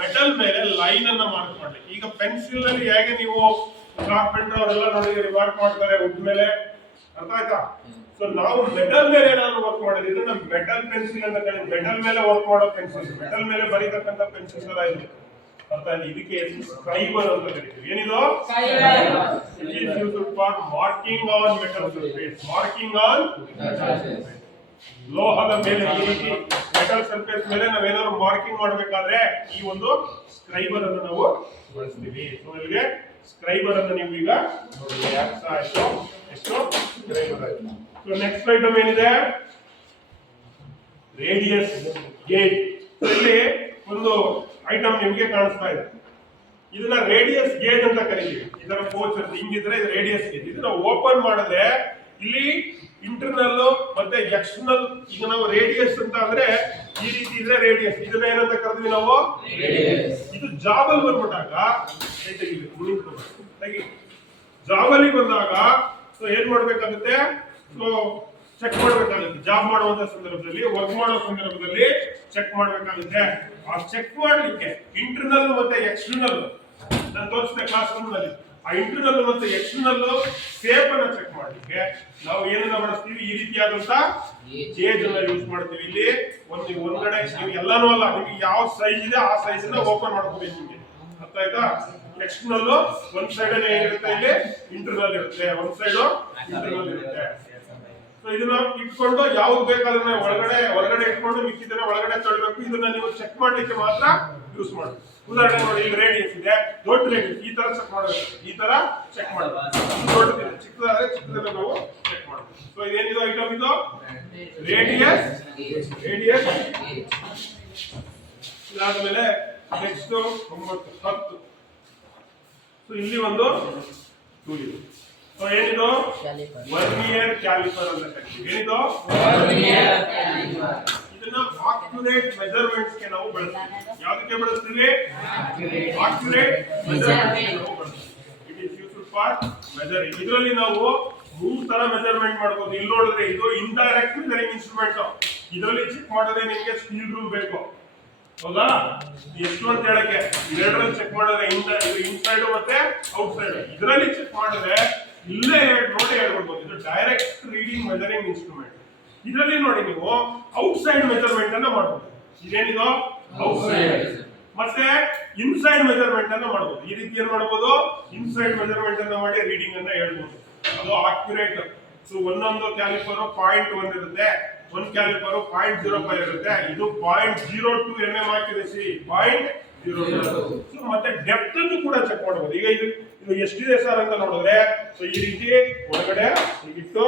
ಮೆಟಲ್ ಮೇಲೆ ಲೈನ್ ಅನ್ನ ಮಾರ್ಕ್ ಮಾಡ್ಲಿಕ್ಕೆ. ಈಗ ಪೆನ್ಸಿಲ್ ಅಲ್ಲಿ ಹೇಗೆ ನೀವು ಕಾರ್ಪೆಂಟರ್ ಅವರೆಲ್ಲ ನೋಡಿದ್ರೆ ಮಾರ್ಕ್ ಮಾಡ್ತಾರೆ ವುಡ್ ಮೇಲೆ, ಅರ್ಥ ಆಯ್ತಾ? ಸೊ ನಾವು ಮೆಟಲ್ ಮೇಲೆ ಏನಾದ್ರು ವರ್ಕ್ ಮಾಡಿದ್ರೆ ನಮ್ ಮೆಟಲ್ ಪೆನ್ಸಿಲ್ ಅಂತ ಕರೀತೀವಿ. ಮೆಟಲ್ ಮೇಲೆ ವರ್ಕ್ ಮಾಡೋ ಪೆನ್ಸಿಲ್, ಮೆಟಲ್ ಮೇಲೆ ಬರೀತಕ್ಕಂತ ಪೆನ್ಸಿಲ್ ತರ ಇದೆ. ಅರ್ಥ ಆಯ್ತು? ಇದಕ್ಕೆ ಸ್ಕ್ರೈಬರ್ ಅಂತ ಕರೀತೀವಿ. ಏನಿದು scriber? It is used for marking on metal surface. Marking on ಲೋಹದ ಮೇಲೆ, ಈ ರೀತಿ ಮೆಟಲ್ ಸರ್ಫೇಸ್ ಮೇಲೆ ನಾವೇನಾದ್ರು ಮಾರ್ಕಿಂಗ್ ಮಾಡಬೇಕಾದ್ರೆ ಈ ಒಂದು ಸ್ಕ್ರೈಬರ್ ಅನ್ನು ನಾವು ಬಳಸ್ತೀವಿ. ಸೊ ಇಲ್ಲಿಗೆ ಸ್ಕ್ರೈಬರ್ ಅನ್ನು ನೀವು ಈಗ ನೋಡಿ, ಎಷ್ಟು ಸ್ಕ್ರೈಬರ್ ಆಯ್ತು. ಸೊ ನೆಕ್ಸ್ಟ್ ಐಟಮ್ ಏನಿದೆ, ರೇಡಿಯಸ್ ಗೇಜ್. ಇಲ್ಲಿ ಒಂದು ಐಟಮ್ ನಿಮಗೆ ಕಾಣಿಸ್ತಾ ಇದೆ, ಇದನ್ನ ರೇಡಿಯಸ್ ಗೇಜ್ ಅಂತ ಕರಿತೀವಿ. ಇದರ ಪೋಚ್ ಹಿಂಗಿದ್ರೆ ಇದು ರೇಡಿಯಸ್ ಗೇಜ್. ಇದನ್ನ ಓಪನ್ ಮಾಡಿದ್ರೆ ಇಲ್ಲಿ ಇಂಟರ್ನಲ್ ಮತ್ತೆ ಎಕ್ಸ್ಟರ್ನಲ್. ಈಗ ನಾವು ರೇಡಿಯಸ್ ಅಂತ ಅಂದ್ರೆ ಈ ರೀತಿ ಇದ್ರೆ ರೇಡಿಯಸ್, ಇದನ್ನ ಏನಂತ ಕರೆದ್ವಿ ನಾವು, ಇದು ಜಾಬ್ ಅಲ್ಲಿ ಬಂದ್ಬಿಟ್ಟಾಗ ಜಾಬ್ ಅಲ್ಲಿ ಬಂದಾಗ ಸೊ ಏನ್ ಮಾಡ್ಬೇಕಾಗುತ್ತೆ, ಸೊ ಚೆಕ್ ಮಾಡ್ಬೇಕಾಗುತ್ತೆ. ಜಾಬ್ ಮಾಡುವಂತ ಸಂದರ್ಭದಲ್ಲಿ, ವರ್ಕ್ ಮಾಡೋ ಸಂದರ್ಭದಲ್ಲಿ ಚೆಕ್ ಮಾಡ್ಬೇಕಾಗುತ್ತೆ. ಆ ಚೆಕ್ ಮಾಡ್ಲಿಕ್ಕೆ ಇಂಟರ್ನಲ್ ಮತ್ತೆ ಎಕ್ಸ್ಟರ್ನಲ್ ನಾನು ತೋರಿಸಿದೆ ಕ್ಲಾಸ್ ರೂಮ್ ನಲ್ಲಿ. ಆ ಇಂಟರ್ನಲ್ ಮತ್ತೆ ಎಕ್ಸ್ಟರ್ನಲ್ ಸೇಪ್ ಅನ್ನ ಚೆಕ್ ಮಾಡ್ಲಿಕ್ಕೆ ನಾವು ಏನನ್ನ ಬಳಸ್ತೀವಿ, ಈ ರೀತಿಯಾದಂತ ಗೇಜ್ ಅನ್ನ ಯೂಸ್ ಮಾಡ್ತೀವಿ. ಇಲ್ಲಿ ಒಂದ್ಗಡೆ ನೀವು ಎಲ್ಲಾನು ಅಲ್ಲ, ನಿಮ್ಗೆ ಯಾವ ಸೈಜ್ ಇದೆ ಆ ಸೈಜ್ ಅನ್ನ ಓಪನ್ ಮಾಡ್ಕೋಬೇಕು ನಿಮ್ಗೆ. ಅರ್ಥ ಆಯ್ತಾ? ಎಕ್ಸ್ಟರ್ನಲ್ ಒಂದ್ ಸೈಡ್ ಏನಿರುತ್ತೆ, ಇಲ್ಲಿ ಇಂಟರ್ನಲ್ ಇರುತ್ತೆ, ಒಂದ್ ಸೈಡ್ ಇಂಟರ್ನಲ್ ಇರುತ್ತೆ. ಸೊ ಇದನ್ನ ಇಟ್ಕೊಂಡು ಯಾವ್ದು ಬೇಕಾದ್ರೆ ಹೊರಗಡೆ ಇಟ್ಕೊಂಡು ಮಿಕ್ಕಿದ್ರೆ ಒಳಗಡೆ ತಳ್ಳಬೇಕು. ಇದನ್ನ ನೀವು ಚೆಕ್ ಮಾಡ್ಲಿಕ್ಕೆ ಮಾತ್ರ ಯೂಸ್ ಮಾಡಿ. ಉದಾಹರಣೆ ನೋಡಿ, ಇಲ್ಲಿ ರೇಡಿಯಸ್ ಇದೆ, ದೊಡ್ಡ ರೇಡಿಯಸ್ ಈ ತರ ಚೆಕ್ ಮಾಡಬೇಕು, ಈ ತರ ಚೆಕ್ ಮಾಡಬೇಕು. ದೊಡ್ಡದಿದೆ, ಚಿಕ್ಕದಾದ್ರೆ ಚಿಕ್ಕದನ್ನ ನಾವು ಚೆಕ್ ಮಾಡಬೇಕು. ಸೊ ಇದೇನಿದು ಐಟಮ್, ಇದು ರೇಡಿಯಸ್. ಇದಾದ್ಮೇಲೆ ನೆಕ್ಸ್ಟ್ 9 10. ಸೊ ಇಲ್ಲಿ ಒಂದು ಟೂಲ್ ಇದೆ. ಸೊ ಏನಿದು, ವರ್ನಿಯರ್ ಕ್ಯಾಲಿಪರ್ ಅಂತ ಕರೀತೀವಿ. ಏನಿದು ವರ್ನಿಯರ್ ಕ್ಯಾಲಿಪರ್? ಇದನ್ನ ಆಕ್ಯುರೇಟ್ ಮೆಜರ್ಮೆಂಟ್ಸ್ ಗೆ ನಾವು ಬಳಸ್ತೀವಿ. ಯಾವುದಕ್ಕೆ ಬಳಸ್ತೀವಿ? ಆಕ್ಯುರೇಟ್ ಮೆಜರ್ಮೆಂಟ್ಸ್ ನಾವು ಬಳಸ್ತೀವಿ. It is used for measuring. ಇದರಲ್ಲಿ ನಾವು 3 ತರ ಮೆಜರ್ಮೆಂಟ್ ಮಾಡಬಹುದು. ಇಲ್ಲಿ ನೋಡಿದ್ರೆ ಇದು ಇಂಡೈರೆಕ್ಟ್ ಮೆಜರಿಂಗ್ ಇನ್ಸ್ಟ್ರೂಮೆಂಟ್. ಇದರಲ್ಲಿ ಚೆಕ್ ಮಾಡಿದ್ರೆ ನಿಮಗೆ ಸ್ಟೀಲ್ ರೂಲ್ ಬೇಕು, ಹೌದಾ? ಎಷ್ಟು ಅಂತ ಹೇಳಕ್ಕೆ ಎರಡರಲ್ಲಿ ಚೆಕ್ ಮಾಡಿದ್ರೆ ಇನ್ಸೈಡ್ ಮತ್ತೆ ಔಟ್ ಸೈಡ್. ಇದರಲ್ಲಿ ಚೆಕ್ ಮಾಡಿದ್ರೆ ಇಲ್ಲೇ ನೋಡಿ ಹೇಳ್ಕೊಡ್ಬೋದು. ಇದು ಡೈರೆಕ್ಟ್ ರೀಡಿಂಗ್ ಮೆಜರಿಂಗ್ ಇನ್ಸ್ಟ್ರೂಮೆಂಟ್. ಇದರಲ್ಲಿ ನೋಡಿ ನೀವು ಔಟ್ ಸೈಡ್ ಮೆಜರ್ಮೆಂಟ್ ಅನ್ನ ಮಾಡಬಹುದು. ಇದೇನಿದು ಔಟ್ ಸೈಡ್. ಮತ್ತೆ ಇನ್ಸೈಡ್ ಮೆಜರ್ಮೆಂಟ್ ಅನ್ನ ಮಾಡಬಹುದು. ಈ ರೀತಿ ಏನ್ ಮಾಡಬಹುದು, ಇನ್ಸೈಡ್ ಮೆಜರ್ಮೆಂಟ್ ಅನ್ನ ಮಾಡಿ ರೀಡಿಂಗ್ ಅನ್ನ ಹೇಳ್ಬೋದು. ಅದು ಆಕ್ಯುರೇಟ್. ಸೊ ಒಂದೊಂದು ಕ್ಯಾಲಿಪರ್ 0.1 ಇರುತ್ತೆ, ಒಂದು ಕ್ಯಾಲಿಪರ್ 0.05 ಇರುತ್ತೆ. ಇದು 0.02 mm ಹಾಕಿದೆ, 0.02. ಸೊ ಮತ್ತೆ ಡೆಪ್ತ್ ಅನ್ನು ಕೂಡ ಚೆಕ್ ಮಾಡಬಹುದು. ಈಗ ಇದು ಎಷ್ಟಿದೆ ಸರ್ ಅಂತ ನೋಡಿದ್ರೆ, ಸೊ ಈ ರೀತಿ ಒಳಗಡೆ ಇಟ್ಟು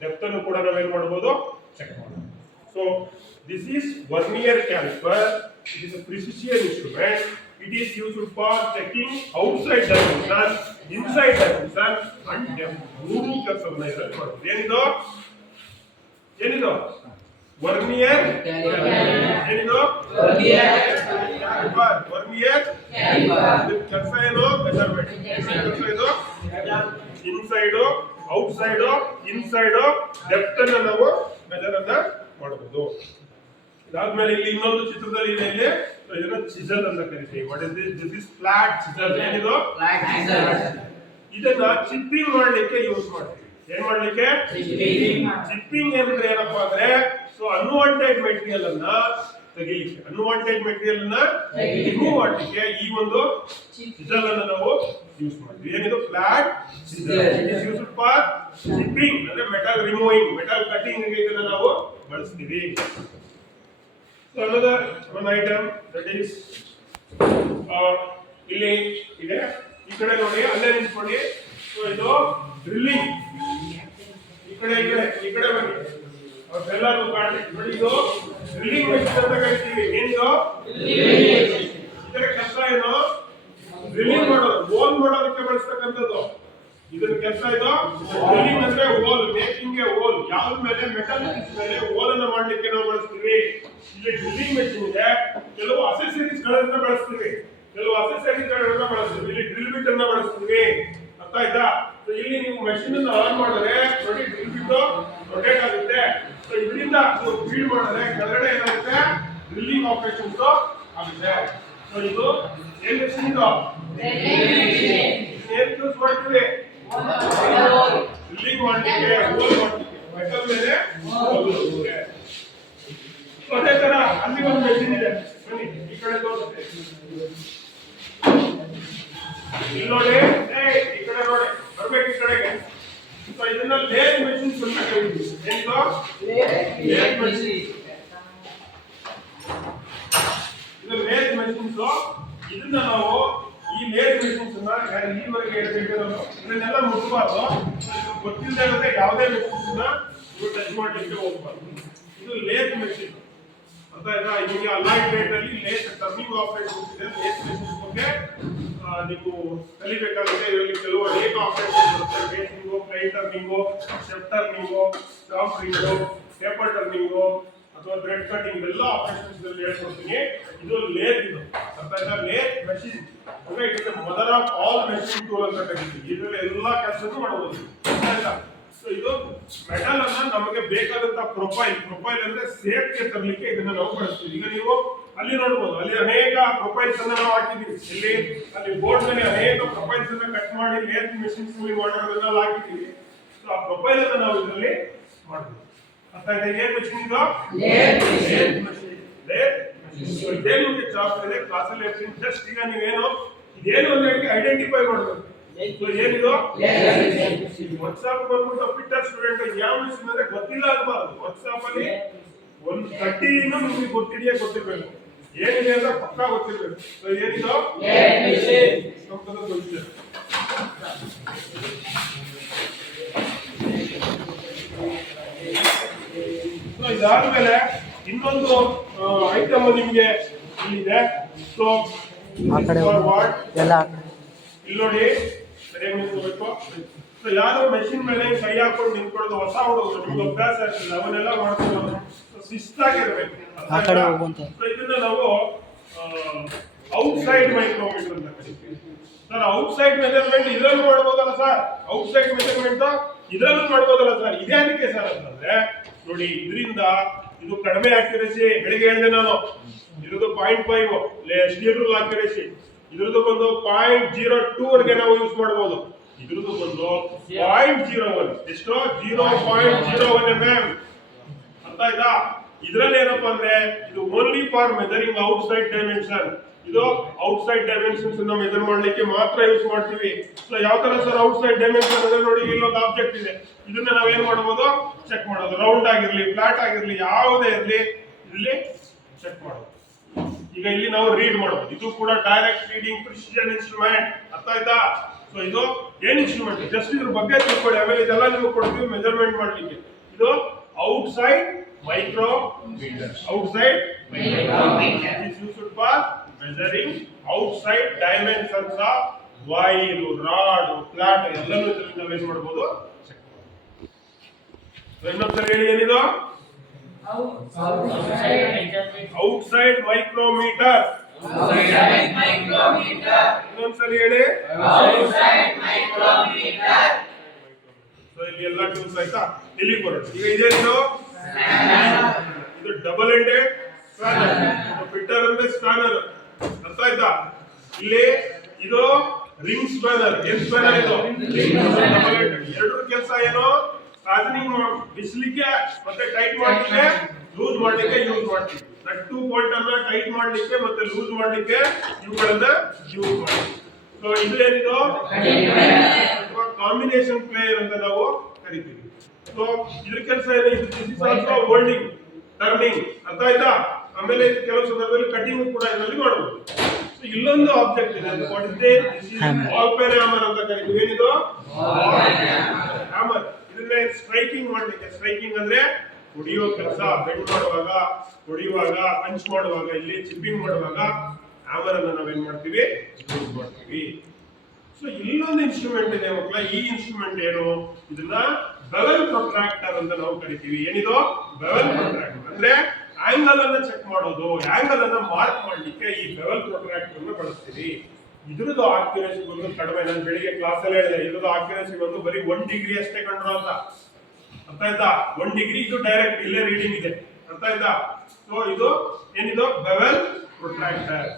ಡೆಪ್ತ್ ಅನ್ನು ಕೂಡ ನಾವೇನ್ ಮಾಡಬಹುದು, ಚೆಕ್ ಮಾಡಬಹುದು. So this is vernier caliper. It is a precision instrument. It is used for checking outside dimension, inside dimension and depth. ಮೂರು ಕೆಲಸವನ್ನ ಇದರಲ್ಲಿ ಮಾಡ್ತೀವಿ. ಏನಿದು ವರ್ನಿಯರ್ ಕ್ಯಾಲಿಪರ್. ಏನಿದು ವರ್ನಿಯರ್ ಕ್ಯಾಲಿಪರ್. ಕೆಲಸ ಏನು, ಮೆಜರ್ಮೆಂಟ್. ಕೆಲಸ ಇದು ಇನ್ಸೈಡ್, ಔಟ್ಸೈಡ್, ಇನ್ಸೈಡ್, ಡೆಪ್ತ್ ಅನ್ನ ನಾವು ಮೆಜರ್ ಅನ್ನ ಮಾಡಬಹುದು. ಇದಾದ್ಮೇಲೆ ಇಲ್ಲಿ ಇನ್ನೊಂದು ಚಿತ್ರದಲ್ಲಿ ಇದೆ, ಇಲ್ಲಿ ಇದನ್ನ ಚಿಸಲ್ ಅಂತ ಕರಿತೀವಿ. What is this? This is flat chisel. ಏನಿದು ಫ್ಲಾಟ್ ಚಿಸಲ್. ಇದನ್ನ ಚಿಪ್ಪಿಂಗ್ ಮಾಡ್ಲಿಕ್ಕೆ ಯೂಸ್ ಮಾಡ್ತೀವಿ. ಏನ್ ಮಾಡ್ಲಿಕ್ಕೆ? ಚಿಪ್ಪಿಂಗ್ ಅಂದ್ರೆ ಏನಪ್ಪಾ ಅಂದ್ರೆ, ಸೊ ಅನ್ವಾಂಟೆಡ್ ಮೆಟೀರಿಯಲ್ ಅನ್ನ ತೆಗಿಲಿಕ್ಕೆ ಅನ್ವಾಂಟೆಡ್ ಮೆಟೀರಿಯಲ್ ಅನ್ನ ರಿಮೂವ್ ಮಾಡಲಿಕ್ಕೆ ಈ ಒಂದು ಸಿಸಲ್ ಅನ್ನು ನಾವು ಯೂಸ್ ಮಾಡ್ತೀವಿ. ಏನಿದು flat ಸಿಸಲ್, it is used for chipping ಅಂದ್ರೆ ಮೆಟಲ್ ರಿಮೂವಿಂಗ್, ಮೆಟಲ್ ಕಟಿಂಗ್ ಗೆ ಇದನ್ನ ನಾವು ಬಳಸ್ತೀವಿ. So another one item that is ಇಲ್ಲಿ ಇದೆ, ಈ ಕಡೆ ನೋಡಿ, ಅಲ್ಲೇ ನಿಂತ್ಕೊಳ್ಳಿ. ಸೊ ಇದು ಡ್ರಿಲ್ಲಿಂಗ್, ಈ ಕಡೆ ಬನ್ನಿ, ಎಲ್ಲರೂ ಕಾಣಲಿ ನೋಡಿ. ಇದು ಡ್ರಿಲ್ಲಿಂಗ್ ಮೆಷಿನ್ ಅಂತ ಕರಿತೀವಿ. ಏನಿದು ಇದರ ಕೆಲಸ ಏನು? ಡ್ರಿಲ್ಲಿಂಗ್ ಮಾಡೋದು, ಹೋಲ್ ಮಾಡೋದಕ್ಕೆ ಬಳಸ್ತಕ್ಕಂಥದ್ದು ಇದರ ಕೆಲಸ. ಇದು ಡ್ರಿಲ್ಲಿಂಗ್ ಅಂದ್ರೆ ಹೋಲ್, ಮೇಕಿಂಗ್ ಎ ಹೋಲ್. ಯಾವ್ದ ಮೇಲೆ? ಮೆಟಲ್ ಮೇಲೆ ಹೋಲ್ ಅನ್ನು ಮಾಡ್ಲಿಕ್ಕೆ ನಾವು ಬಳಸ್ತೀವಿ. ಇಲ್ಲಿ ಡ್ರಿಲ್ಲಿಂಗ್ ಮೆಷಿನ್ ಇದೆ, ಕೆಲವು ಅಸೆಸರೀಸ್ ಗಳನ್ನ ಬಳಸ್ತೀವಿ, ಇಲ್ಲಿ ಡ್ರಿಲ್ ಬಿಟ್ ಅನ್ನ ಬಳಸ್ತೀವಿ. ಅರ್ಥ ಆಯ್ತಾ? ಸೊ ಇಲ್ಲಿ ನೀವು ಮೆಷಿನ್ ಅನ್ನು ಆನ್ ಮಾಡಿದ್ರೆ ನೋಡಿ ಡ್ರಿಲ್ ಬಿಟ್ ರೊಟೇಟ್ ಆಗುತ್ತೆ. ಸೊ ಇದರಿಂದ ನೀವು ಫೀಡ್ ಮಾಡಿದ್ರೆ ಕೆಳಗಡೆ ಏನಾಗುತ್ತೆ? ಡ್ರಿಲ್ಲಿಂಗ್ ಆಪರೇಷನ್ಸ್ ಆಗುತ್ತೆ. ಸೊ ಇದು ಏನ್ ಮೆಷಿನ್? ಇದು ಏನ್ ಯೂಸ್ ಮಾಡ್ತೀವಿ? ಡ್ರಿಲ್ಲಿಂಗ್ ಮಾಡಲಿಕ್ಕೆ, ಹೋಲ್ ಮಾಡಲಿಕ್ಕೆ, ಮೆಟಲ್ ಮೇಲೆ ಹೋಲ್ ಹೋಗುತ್ತೆ. ಸೊ ಅದೇ ತರ ಅಲ್ಲಿ ಒಂದು ಮೆಷಿನ್ ಇದೆ, ಬನ್ನಿ ಈ ಕಡೆ ತೋರಿಸುತ್ತೆ. ಇಲ್ಲಿ ನೋಡಿ, ಈ ಕಡೆ ನೋಡಿ, ಬರ್ಬೇಕು ಈ ಕಡೆಗೆ. ಸೊ ಇದನ್ನ ಲೇತ್ ಮೆಷಿನ್ಸ್ ಅಂತ ಕರೀತೀವಿ. ಏನಿದು? Lathe machine. ಇದು ಲೇತ್ ಮೆಷಿನ್ಸ್. ಇದನ್ನ ನಾವು ಈ ಲೇತ್ ಮೆಷಿನ್ಸ್ ಅನ್ನ ಈವರೆಗೆ ಹೇಳ್ತಿರೋದು ಇದನ್ನೆಲ್ಲ ಮುಟ್ಟಬಾರ್ದು. ಗೊತ್ತಿಲ್ಲದೆ ಇರುತ್ತೆ ಯಾವುದೇ ಮೆಷಿನ್ಸ್ ನ ನೀವು ಟಚ್ ಮಾಡ್ಲಿಕ್ಕೆ ಹೋಗ್ಬಾರ್ದು. ಇದು ಲೇತ್ ಮೆಷಿನ್ ಅಂತ ಇದೆ. ಈಗ ಅಲೈಟ್ ರೇಟ್ ಅಲ್ಲಿ ಲೇತ್ ಟರ್ನಿಂಗ್ ಆಪರೇಷನ್ಸ್ ಇದೆ. ಲೇತ್ ಮೆಷಿನ್ಸ್ ಬಗ್ಗೆ ನೀವು ಕಲಿಬೇಕಾಗುತ್ತೆ. ಇದರಲ್ಲಿ ಕೆಲವು ಅನೇಕ ಆಪರೇಷನ್ ಬರುತ್ತೆ. Facing, plain turning, step turning, stamp ring, taper turning ಅಥವಾ ಥ್ರೆಡ್ ಕಟಿಂಗ್ ಎಲ್ಲ ಆಪರೇಷನ್ಸ್ ಅಲ್ಲಿ ಹೇಳ್ಕೊಡ್ತೀನಿ. ಇದು ಲೇತ್. ಇದು ಅರ್ಥ ಆಯ್ತಾ? ಲೇತ್ ಮೆಷಿನ್ ಅಂದ್ರೆ it is mother of all machine tool ಅಂತ ಕರೀತೀವಿ. ಇದರಲ್ಲಿ ಎಲ್ಲಾ ಕೆಲಸನೂ ಮಾಡಬಹುದು. ಆಯ್ತಾ? ಸೊ ಇದು ಮೆಟಲ್ ಅನ್ನ ನಮಗೆ ಬೇಕಾದಂತ ಪ್ರೊಫೈಲ್ ಅಂದ್ರೆ ಸೇಫ್ಗೆ ತರಲಿಕ್ಕೆ ಇದನ್ನ ನಾವು ಬಳಸ್ತೀವಿ. ಈಗ ನೀವು ಅಲ್ಲಿ ನೋಡಬಹುದು, ಅಲ್ಲಿ ಅನೇಕ ಪ್ರೊಫೈಲ್ಸ್ ಅನ್ನ ನಾವು ಹಾಕಿದೀವಿ. ಇಲ್ಲಿ ಅಲ್ಲಿ ಬೋರ್ಡ್ ಮೇಲೆ ಅನೇಕ ಪ್ರೊಫೈಲ್ಸ್ ಅನ್ನ ಕಟ್ ಮಾಡಿ ಲೇತ್ ಮೆಷಿನ್ಸ್ ಮಾಡೋದನ್ನ ಹಾಕಿದೀವಿ. ಸೊ ಆ ಪ್ರೊಫೈಲ್ ಅನ್ನ ನಾವು ಇದರಲ್ಲಿ ಮಾಡಬಹುದು. ಅರ್ಥ ಆಯ್ತಾ? ಏನ್ ಮೆಷಿನ್ ಇದು? Lathe machine. ಲೇತ್ ಮೆಷಿನ್ ಇದೇ ನಿಮಗೆ ಚಾಪ್ಟರ್ ಇದೆ, ಕ್ಲಾಸಲ್ಲಿ ಹೇಳ್ತೀನಿ. ಜಸ್ಟ್ ಈಗ ನೀವೇನು ಇದೇನು ಅಂತ ಹೇಳಿ ಐಡೆಂಟಿಫೈ ಮಾಡಬೇಕು. ಏನಿದು? ವಾಟ್ಸ್ಆಪ್ ಬಂದ್ಬಿಟ್ಟು ಫಿಟ್ಟರ್ ಸ್ಟೂಡೆಂಟ್ ಯಾವ ಮೆಷಿನ್ ಅಂದ್ರೆ ಗೊತ್ತಿಲ್ಲ ಅನ್ಬಾರ್ದು. ವಾಟ್ಸ್ಆಪ್ ಅಲ್ಲಿ ಒಂದು 30 ನಿಮಗೆ ಗೊತ್ತಿರ್ಬೇಕು. ಏನಿದೆ ಅಂತ ಪಕ್ಕಾ ಗೊತ್ತಿರ್ಬೇಕು. ಸೊ ಏನಿದು? ಇದಾದ್ಮೇಲೆ ಇನ್ನೊಂದು ಐಟಮ್ ನಿಮ್ಗೆ ಇಲ್ಲಿದೆ. ಸೊ ಇಲ್ಲಿ ನೋಡಿ, ಯಾರು ಮೆಷಿನ್ ಮೇಲೆ ಕೈ ಹಾಕೊಂಡು ನಿಂತ್ಕೊಳ್ಳೋದು ಹೊಸ ಹುಡುಗರು, ನಿಮ್ಗೆ ಅಭ್ಯಾಸ ಇರ್ತದೆ, ಅವನ್ನೆಲ್ಲ ಮಾಡ್ಕೊಂಡು ಶಿಸ್ತಾಗಿರ್ಬೇಕು. ಇದನ್ನ ನಾವು ಔಟ್ಸೈಡ್ ಮೈಕ್ರೋಮೀಟರ್ ಅಂತ ಕರಿತೀವಿ. ಸರ್ ಔಟ್ಸೈಡ್ ಮೆಜರ್ಮೆಂಟ್ ಇದ್ರಲ್ಲೂ ಮಾಡ್ಬೋದಲ್ಲ ಸರ್? ಔಟ್ಸೈಡ್ ಮೆಜರ್ಮೆಂಟ್ ಇದ್ರಲ್ಲೂ ಮಾಡ್ಬೋದಲ್ಲ ಸರ್? ಇದೇ ಅದಕ್ಕೆ ಸರ್ ಅಂತಂದ್ರೆ ನೋಡಿ, ಇದರಿಂದ ಇದು ಕಡಿಮೆ ಆಕ್ಯುರೇಸಿ. ಬೆಳಿಗ್ಗೆ ಹೇಳಿದೆ ನಾನು, ಇದ್ರದ್ದು 0.5 ಸ್ಟೀಲ್ ರೂಲ್ ಆಕ್ಯುರೇಸಿ. ಇದ್ರದ್ದು ಬಂದು 0.02 ವರೆಗೆ ನಾವು ಯೂಸ್ ಮಾಡಬಹುದು. ಇದ್ರದ್ದು ಬಂದು 0.01. ಎಷ್ಟು? 0.01 mm. ಅರ್ಥ ಆಯ್ತಾ? ಇದ್ರಲ್ಲಿ ಏನಪ್ಪಾ ಅಂದ್ರೆ ಇದು only for measuring outside dimension. ಇದು ಔಟ್ಸೈಡ್ ಡೈಮೆನ್ಷನ್ಸ್ ಅನ್ನ ಮೆಜರ್ ಮಾಡ್ಲಿಕ್ಕೆ ಮಾತ್ರ ಯೂಸ್ ಮಾಡ್ತೀವಿ. ಸೊ ಯಾವ ತರ ಸರ್ ಔಟ್ಸೈಡ್ ಡೈಮೆನ್ಷನ್ ಅಂದ್ರೆ ನೋಡಿ, ಇಲ್ಲೊಂದು ಆಬ್ಜೆಕ್ಟ್ ಇದೆ, ಇದನ್ನ ನಾವೇನ್ ಮಾಡಬಹುದು? ಚೆಕ್ ಮಾಡೋದು. ರೌಂಡ್ ಆಗಿರ್ಲಿ, ಫ್ಲಾಟ್ ಆಗಿರ್ಲಿ, ಯಾವುದೇ ಇರ್ಲಿ, ಇಲ್ಲಿ ಚೆಕ್ ಮಾಡೋದು. ಈಗ ಇಲ್ಲಿ ನಾವು ರೀಡ್ ಮಾಡಬಹುದು. ಇದು ಕೂಡ ಡೈರೆಕ್ಟ್ ರೀಡಿಂಗ್ ಪ್ರಿಸಿಷನ್ ಇನ್ಸ್ಟ್ರೂಮೆಂಟ್. ಅರ್ಥ ಆಯ್ತಾ? ಸೊ ಇದು ಏನ್ ಇನ್ಸ್ಟ್ರೂಮೆಂಟ್? ಜಸ್ಟ್ ಇದ್ರ ಬಗ್ಗೆ ತಿಳ್ಕೊಳ್ಳಿ, ಆಮೇಲೆ ಇದೆಲ್ಲ ನಿಮಗೆ ಕೊಡ್ತೀವಿ ಮೆಜರ್ಮೆಂಟ್ ಮಾಡ್ಲಿಕ್ಕೆ. ಇದು outside micrometer. Outside micrometer is used for measuring outside dimensions of wire, rod, flat ಎಲ್ಲನೂ ಇದರಿಂದ ಮೆಜರ್ ಮಾಡಬಹುದು. ಇನ್ನೊಂದ್ಸರಿ ಹೇಳಿ, ಏನಿದು? Outside micrometre. ಇನ್ನೊಂದ್ಸರಿ ಹೇಳಿ. ಸೊ ಇಲ್ಲಿ ಎಲ್ಲ ಟೂಲ್ಸ್ ಆಯ್ತಾ? ಇಲ್ಲಿ ಬರೋಣ. ಈಗ ಇದೇನು? ಇದು ಡಬಲ್ ಎಂಡೆಡ್ ಸ್ಪ್ಯಾನರ್. ಫಿಟ್ಟರ್ ಅಂದ್ರೆ ಸ್ಪ್ಯಾನರ್. ಅರ್ಥ ಆಯ್ತಾ? ಇಲ್ಲಿ ಇದು ರಿಂಗ್ ಸ್ಪ್ಯಾನರ್. ಏನ್ ಸ್ಪ್ಯಾನರ್ ಇದು? Double ended. ಎರಡರ ಕೆಲಸ ಏನು? ಫ್ಯಾಸನಿಂಗ್ ಬಿಡಿಸಲಿಕ್ಕೆ ಮತ್ತೆ ಟೈಟ್ ಮಾಡಲಿಕ್ಕೆ ಲೂಸ್ ಮಾಡ್ಲಿಕ್ಕೆ ಯೂಸ್ ಮಾಡ್ತೀವಿ. ನಟ್ಟು ಬೋಲ್ಟ್ ಅನ್ನ ಟೈಟ್ ಮಾಡ್ಲಿಕ್ಕೆ ಮತ್ತೆ ಲೂಸ್ ಮಾಡ್ಲಿಕ್ಕೆ ಇವುಗಳನ್ನ ಯೂಸ್ ಮಾಡ್ತೀವಿ. ಸೊ ಇದು ಏನಿದು ಕಾಂಬಿನೇಷನ್ ಪ್ಲೇಯರ್ ಅಂತ ನಾವು ಕರಿತೀವಿ. ಸೊ ಇದ್ರ ಕೆಲಸ ಏನು, this is also holding, turning, ಅರ್ಥ ಆಯ್ತಾ? ಆಮೇಲೆ ಕೆಲವು ಸಂದರ್ಭದಲ್ಲಿ ಕಟಿಂಗ್ ಕೂಡ ಇದರಲ್ಲಿ ಮಾಡಬಹುದು. ಸೊ ಇಲ್ಲೊಂದು ಆಬ್ಜೆಕ್ಟ್ ಇದೆ, what is this? Ball pain hammer ಅಂತ ಕರಿತೀವಿ. ಏನಿದು? ಹ್ಯಾಮರ್. ಇದನ್ನೇ ಸ್ಟ್ರೈಕಿಂಗ್ ಮಾಡ್ಲಿಕ್ಕೆ, ಸ್ಟ್ರೈಕಿಂಗ್ ಅಂದ್ರೆ ಹೊಡೆಯುವ ಕೆಲಸ, ಬೆಂಡ್ ಮಾಡುವಾಗ, ಹೊಡೆಯುವಾಗ, ಪಂಚ್ ಮಾಡುವಾಗ, ಇಲ್ಲಿ ಚಿಪ್ಪಿಂಗ್ ಮಾಡುವಾಗ ಹ್ಯಾಮರ್ ಅನ್ನು ನಾವೇನ್ ಮಾಡ್ತೀವಿ, ಯೂಸ್ ಮಾಡ್ತೀವಿ. ಸೊ ಇಲ್ಲೊಂದು ಇನ್ಸ್ಟ್ರೂಮೆಂಟ್ ಇದೆ ಮಕ್ಕಳ. ಈ ಇನ್ಸ್ಟ್ರೂಮೆಂಟ್ ಏನು? ಇದನ್ನ ಬೆವೆಲ್ ಪ್ರೊಟ್ರಾಕ್ಟರ್ ಅಂತ ನಾವು ಕರಿತೀವಿ. ಏನಿದು? ಬೆವೆಲ್ ಪ್ರೊಟ್ರಾಕ್ಟರ್ ಅಂದ್ರೆ ಆಂಗಲ್ ಅನ್ನ ಚೆಕ್ ಮಾಡೋದು, ಆಂಗಲ್ ಅನ್ನ ಮಾರ್ಕ್ ಮಾಡ್ಲಿಕ್ಕೆ ಈ ಬೆವೆಲ್ ಪ್ರೊಟ್ರಾಕ್ಟರ್ ಅನ್ನು ಬಳಸ್ತೀವಿ. ಇದ್ರದ್ದು ಆಕ್ಯುರೇಸಿ ಬಂದು ಕಡಿಮೆ. ನಾನು ಬೆಳಿಗ್ಗೆ ಕ್ಲಾಸ್ ಅಲ್ಲಿ ಹೇಳಿದೆ, ಇದ್ರದ್ದು ಆಕ್ಯುರೇಸಿ ಬಂದು ಬರೀ 1 ಡಿಗ್ರಿ ಅಷ್ಟೇ ಕಂಡ್ರು ಅಂತ. ಅರ್ಥ ಆಯ್ತಾ? 1 ಡಿಗ್ರಿ. ಇದು ಡೈರೆಕ್ಟ್ ಇಲ್ಲೇ ರೀಡಿಂಗ್ ಇದೆ. ಅರ್ಥ ಆಯ್ತಾ? ಸೊ ಇದು ಏನಿದು? Bevel protractor.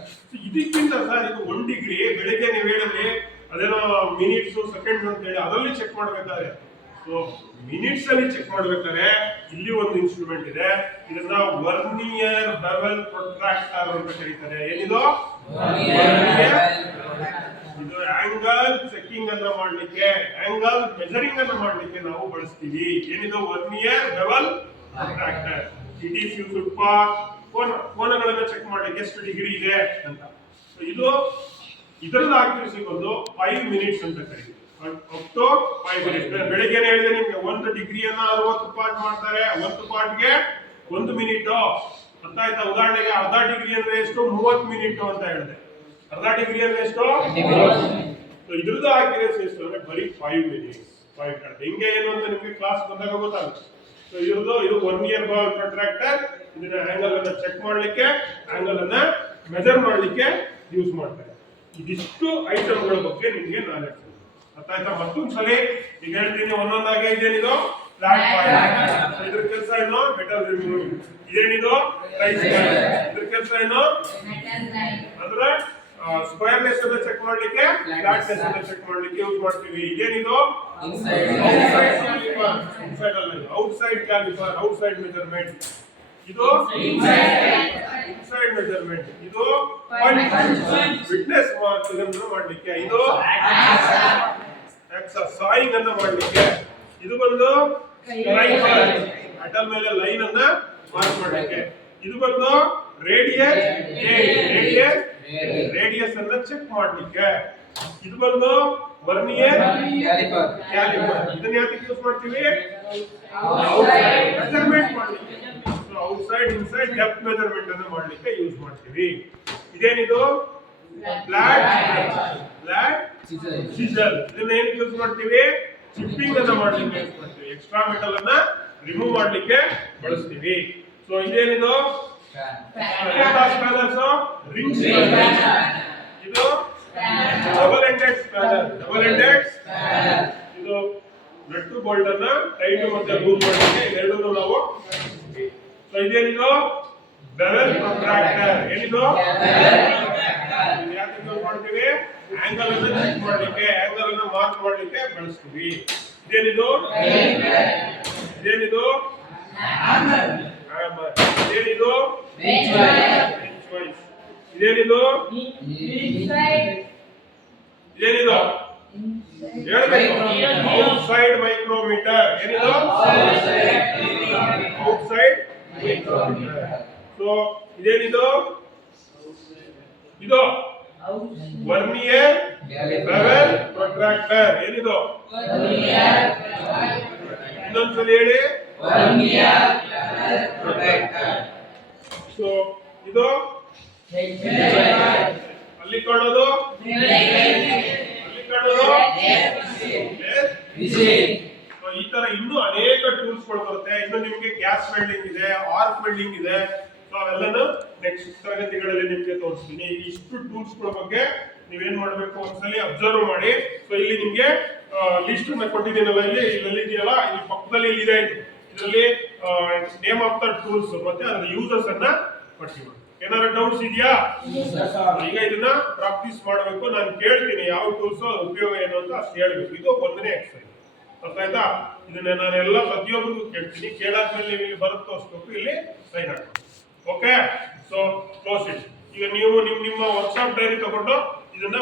ಇದಕ್ಕಿಂತ ಸರ್ ಇದು 1 ಡಿಗ್ರಿ ಬೆಳಿಗ್ಗೆ ನೀವು ಹೇಳಿದ್ರಿ ಅದೇನೋ ಮಿನಿಟ್ಸ್ ಸೆಕೆಂಡ್ಸ್ ಅಂತ ಹೇಳಿ ಅದರಲ್ಲಿ ಚೆಕ್ ಮಾಡ್ಬೇಕಾದ್ರೆ, ಸೊ ಮಿನಿಟ್ಸ್ ಅಲ್ಲಿ ಚೆಕ್ ಮಾಡ್ಬೇಕಾದ್ರೆ ಇಲ್ಲಿ ಒಂದು ಇನ್ಸ್ಟ್ರೂಮೆಂಟ್ ಇದೆ. ಇದನ್ನ ವರ್ನಿಯರ್ ಬೆವೆಲ್ ಪ್ರೊಟ್ರಾಕ್ಟರ್ ಅಂತ ಕರೀತಾರೆ. ಏನಿದು? ಇದು ಆಂಗಲ್ ಚೆಕಿಂಗ್ ಅನ್ನ ಮಾಡ್ಲಿಕ್ಕೆ, ಆಂಗಲ್ ಮೆಜರಿಂಗ್ ಅನ್ನ ಮಾಡ್ಲಿಕ್ಕೆ ನಾವು ಬಳಸ್ತೀವಿ. ಏನಿದು? Vernier bevel protractor. It is used for ಕೋನಗಳನ್ನ ಚೆಕ್ ಮಾಡ್ಲಿಕ್ಕೆ ಎಷ್ಟು ಡಿಗ್ರಿ ಇದೆ ಅಂತ. ಸೊ ಇದು ಇದರದ ಆಕ್ಯುರಸಿ ಬಂದು 5 ಮಿನಿಟ್ಸ್ ಅಂತ ಕರೀತೀವಿ. Up to 5 minutes. ಬೆಳಿಗ್ಗೆ ಹೇಳಿದೆ ನಿಮ್ಗೆ 1 ಡಿಗ್ರಿಯನ್ನ 60 ಪಾರ್ಟ್ ಮಾಡ್ತಾರೆ. 1 ಪಾರ್ಟ್ಗೆ 1 ಮಿನಿಟ್. ಅರ್ಥ ಆಯ್ತಾ? ಉದಾಹರಣೆಗೆ ಅರ್ಧ ಡಿಗ್ರಿ ಅಂದ್ರೆ ಎಷ್ಟು? 30 ಮಿನಿಟ್ ಅಂತ ಹೇಳಿದೆ. ಅರ್ಧ ಡಿಗ್ರಿ ಅಂದ್ರೆ ಎಷ್ಟು? ಸೊ ಇದ್ರದ್ದು ಆಕ್ಯುರಸಿ ಎಷ್ಟು ಅಂದ್ರೆ ಬರೀ 5 ಮಿನಿಟ್ಸ್. 5 ಮಿನಿಟ್. ಹಿಂಗೆ ಏನು ಅಂತ ನಿಮ್ಗೆ ಕ್ಲಾಸ್ ಬಂದಾಗ ಗೊತ್ತಾಗುತ್ತೆ. ಸೊ ಇದು ವರ್ನಿಯರ್ ಬೆವೆಲ್ ಪ್ರೊಟ್ರಾಕ್ಟರ್. ಇದನ್ನ ಆಂಗಲ್ ಅನ್ನ ಚೆಕ್ ಮಾಡ್ಲಿಕ್ಕೆ, ಆಂಗಲ್ ಅನ್ನ ಮೆಜರ್ ಮಾಡ್ಲಿಕ್ಕೆ ಯೂಸ್ ಮಾಡ್ತಾರೆ. ಇದಿಷ್ಟು ಐಟಮ್ಗಳ ಬಗ್ಗೆ ನಿಮ್ಗೆ ನಾಲೆಡ್ಜ್. ಅರ್ಥ ಆಯ್ತಾ? ಮತ್ತೊಂದ್ಸಲಿ ಈಗ ಹೇಳ್ತೀನಿ ಒಂದೊಂದಾಗಿ. ಇದೇನಿದು? Flat point. ಇದ್ರ ಕೆಲಸ ಏನು? Metal remove. ಇದೇನಿದು? ರೈಸ್. ಇದ್ರ ಕೆಲಸ ಏನು ಅಂದ್ರೆ ಸ್ಕ್ವೇರ್ನೆಸ್ ಅನ್ನ ಚೆಕ್ ಮಾಡ್ಲಿಕ್ಕೆ, ಫ್ಲಾಟ್ನೆಸ್ ಅನ್ನ ಚೆಕ್ ಮಾಡ್ಲಿಕ್ಕೆ ಯೂಸ್ ಮಾಡ್ತೀವಿ. ಇದೇನಿದು? Outside caliper, outside measurement. ಇದು ಇನ್ಸೈಡ್ ಮೆಜರ್ಮೆಂಟ್. ಇದು ವಿಟ್ನೆಸ್ ಮಾರ್ಕ್ ಅನ್ನು ಮಾಡ್ಲಿಕ್ಕೆ. ಇದು ಸಾಯಿಂಗ್ ಅನ್ನ ಮಾಡ್ಲಿಕ್ಕೆ. ಇದು ಬಂದು ಮೆಟಲ್ ಮೇಲೆ ಲೈನ್ ಅನ್ನ ಮಾರ್ಕ್ ಮಾಡ್ಲಿಕ್ಕೆ. ಇದು ಬಂದು ರೇಡಿಯಸ್, ರೇಡಿಯಸ್ ಅನ್ನ ಚೆಕ್ ಮಾಡ್ಲಿಕ್ಕೆ. ಇದು ಬಂದು ವರ್ನಿಯರ್ ಕ್ಯಾಲಿಪರ್. ಇದನ್ನ ಯಾಕೆ ಯೂಸ್ ಮಾಡ್ತೀವಿ? ಮೆಜರ್ಮೆಂಟ್ ಮಾಡ್ಲಿಕ್ಕೆ. ಔಟ್ಸೈಡ್ ಇನ್ಸೈಡ್ ಡೆಪ್ತ್ ಮೆಜರ್ಮೆಂಟ್ ಅನ್ನು ಮಾಡ್ಲಿಕ್ಕೆ ಯೂಸ್ ಮಾಡ್ತೀವಿ. ಇದೇನಿದು? ಫ್ಲಾಟ್ ಸಿಸಲ್. ಇದನ್ನ ಏನಕ್ಕೆ ಯೂಸ್ ಮಾಡ್ತೀವಿ? ಚಿಪ್ಪಿಂಗ್ ಅನ್ನ ಮಾಡ್ಲಿಕ್ಕೆ ಯೂಸ್ ಮಾಡ್ತೀವಿ. ಎಕ್ಸ್ಟ್ರಾ ಮೆಟಲ್ ಅನ್ನ ರಿಮೂವ್ ಮಾಡ್ಲಿಕ್ಕೆ ಬಳಸ್ತೀವಿ. ಸೊ ಇದೇನಿದು? ಸ್ಪ್ಯಾನರ್ಸ್, ರಿಂಗ್ ಸ್ಪ್ಯಾನರ್. ಇದು double ended spanner. Double ended ಇದು ನಟ್ಟು ಬೋಲ್ಟ್ ಅನ್ನ ಟೈಟ್ ಮತ್ತೆ ಲೂಸ್ ಮಾಡ್ಲಿಕ್ಕೆ ಎರಡನ್ನೂ ನಾವು. ಸೊ ಇದೇನಿದು? Bevel protractor. ಏನಿದು? ಯಾಕೆ ಯೂಸ್ ಮಾಡ್ತೀವಿ? ಆಂಗಲ್ ಅನ್ನು ಚೆಕ್ ಮಾಡ್ಲಿಕ್ಕೆ, ಆಂಗಲ್ ಅನ್ನು ಮಾರ್ಕ್ ಮಾಡ್ಲಿಕ್ಕೆ ಬಳಸ್ತೀವಿ. ಇದೇನಿದು? ಇದೇನಿದು? ಹ್ಯಾಮರ್. ಇದೇನಿದು? ಇದೇನಿದು? ಇದೇನಿದು? ಹೇಳ್ಬೇಕು. Outside micrometer. ಏನಿದು? Outside micrometer. ಸೊ ಇದೇನಿದು? ಇದು ವರ್ನಿಯರ್ ಬೆವೆಲ್ ಪ್ರೊಟ್ರಾಕ್ಟರ್. ಏನಿದು? ಇನ್ನೊಂದ್ಸಲ ಹೇಳಿ. ಸೊ ಇದು ಅಲ್ಲಿ ಕಾಣೋದು, ಅಲ್ಲಿ ಕಾಣೋದು. ಈ ತರ ಇನ್ನೂ ಅನೇಕ ಟೂಲ್ಸ್ ಗಳು ಬರುತ್ತೆ. ಇನ್ನು ನಿಮ್ಗೆ ಗ್ಯಾಸ್ ವೆಲ್ಡಿಂಗ್ ಇದೆ, ಆರ್ಕ್ ವೆಲ್ಡಿಂಗ್ ಇದೆ. ಸೊ ಅವೆಲ್ಲನೂ ನೆಕ್ಸ್ಟ್ ತರಗತಿಗಳಲ್ಲಿ ನಿಮ್ಗೆ ತೋರಿಸ್ತೀನಿ. ಇಷ್ಟು ಟೂಲ್ಸ್ ಗಳ ಬಗ್ಗೆ ನೀವೇನ್ ಮಾಡ್ಬೇಕು, ಒಂದ್ಸಲಿ ಅಬ್ಸರ್ವ್ ಮಾಡಿ. ಸೊ ಇಲ್ಲಿ ನಿಮ್ಗೆ ಲಿಸ್ಟ್ ಅನ್ನ ಕೊಟ್ಟಿದ್ದೀನಲ್ಲ, ಇಲ್ಲಿ ಇದೆಯಲ್ಲ, ಇಲ್ಲಿ ಪಕ್ಕದಲ್ಲಿ ಇದೆ. ಇದರಲ್ಲಿ ನೇಮ್ ಆಫ್ ದ ಟೂಲ್ಸ್ ಮತ್ತೆ ಅದರ ಯೂಸರ್ಸ್ ಅನ್ನ ಪಟ್ಟಿ ಮಾಡಿ. ಏನಾದ್ರು ಡೌಟ್ಸ್ ಇದೆಯಾ? ಈಗ ಇದನ್ನ ಪ್ರಾಕ್ಟೀಸ್ ಮಾಡಬೇಕು. ನಾನು ಕೇಳ್ತೀನಿ ಯಾವ ಟೂಲ್ಸ್ ಉಪಯೋಗ ಏನು ಅಂತ ಅಷ್ಟು ಹೇಳ್ಬೇಕು. ಇದು ಒಂದನೇ ಎಕ್ಸರ್ಸೈಸ್. ಅರ್ಥ ಆಯ್ತಾ? ಇದನ್ನ ನಾನೆಲ್ಲ ಪ್ರತಿಯೊಬ್ಬರಿಗೂ ಕೇಳ್ತೀನಿ. ಕೇಳಾದ್ಮೇಲೆ ನೀವು ಇಲ್ಲಿ ಬರುತ್ತೆ ತೋರಿಸ್ಬೇಕು, ಇಲ್ಲಿ ಸೈನ್ ಹಾಕಿ. Okay, so close it. ಈಗ ನೀವು ನಿಮ್ಮ ವರ್ಕ್ಶಾಪ್ ಡೈರಿ ತಗೊಂಡು ಇದನ್ನ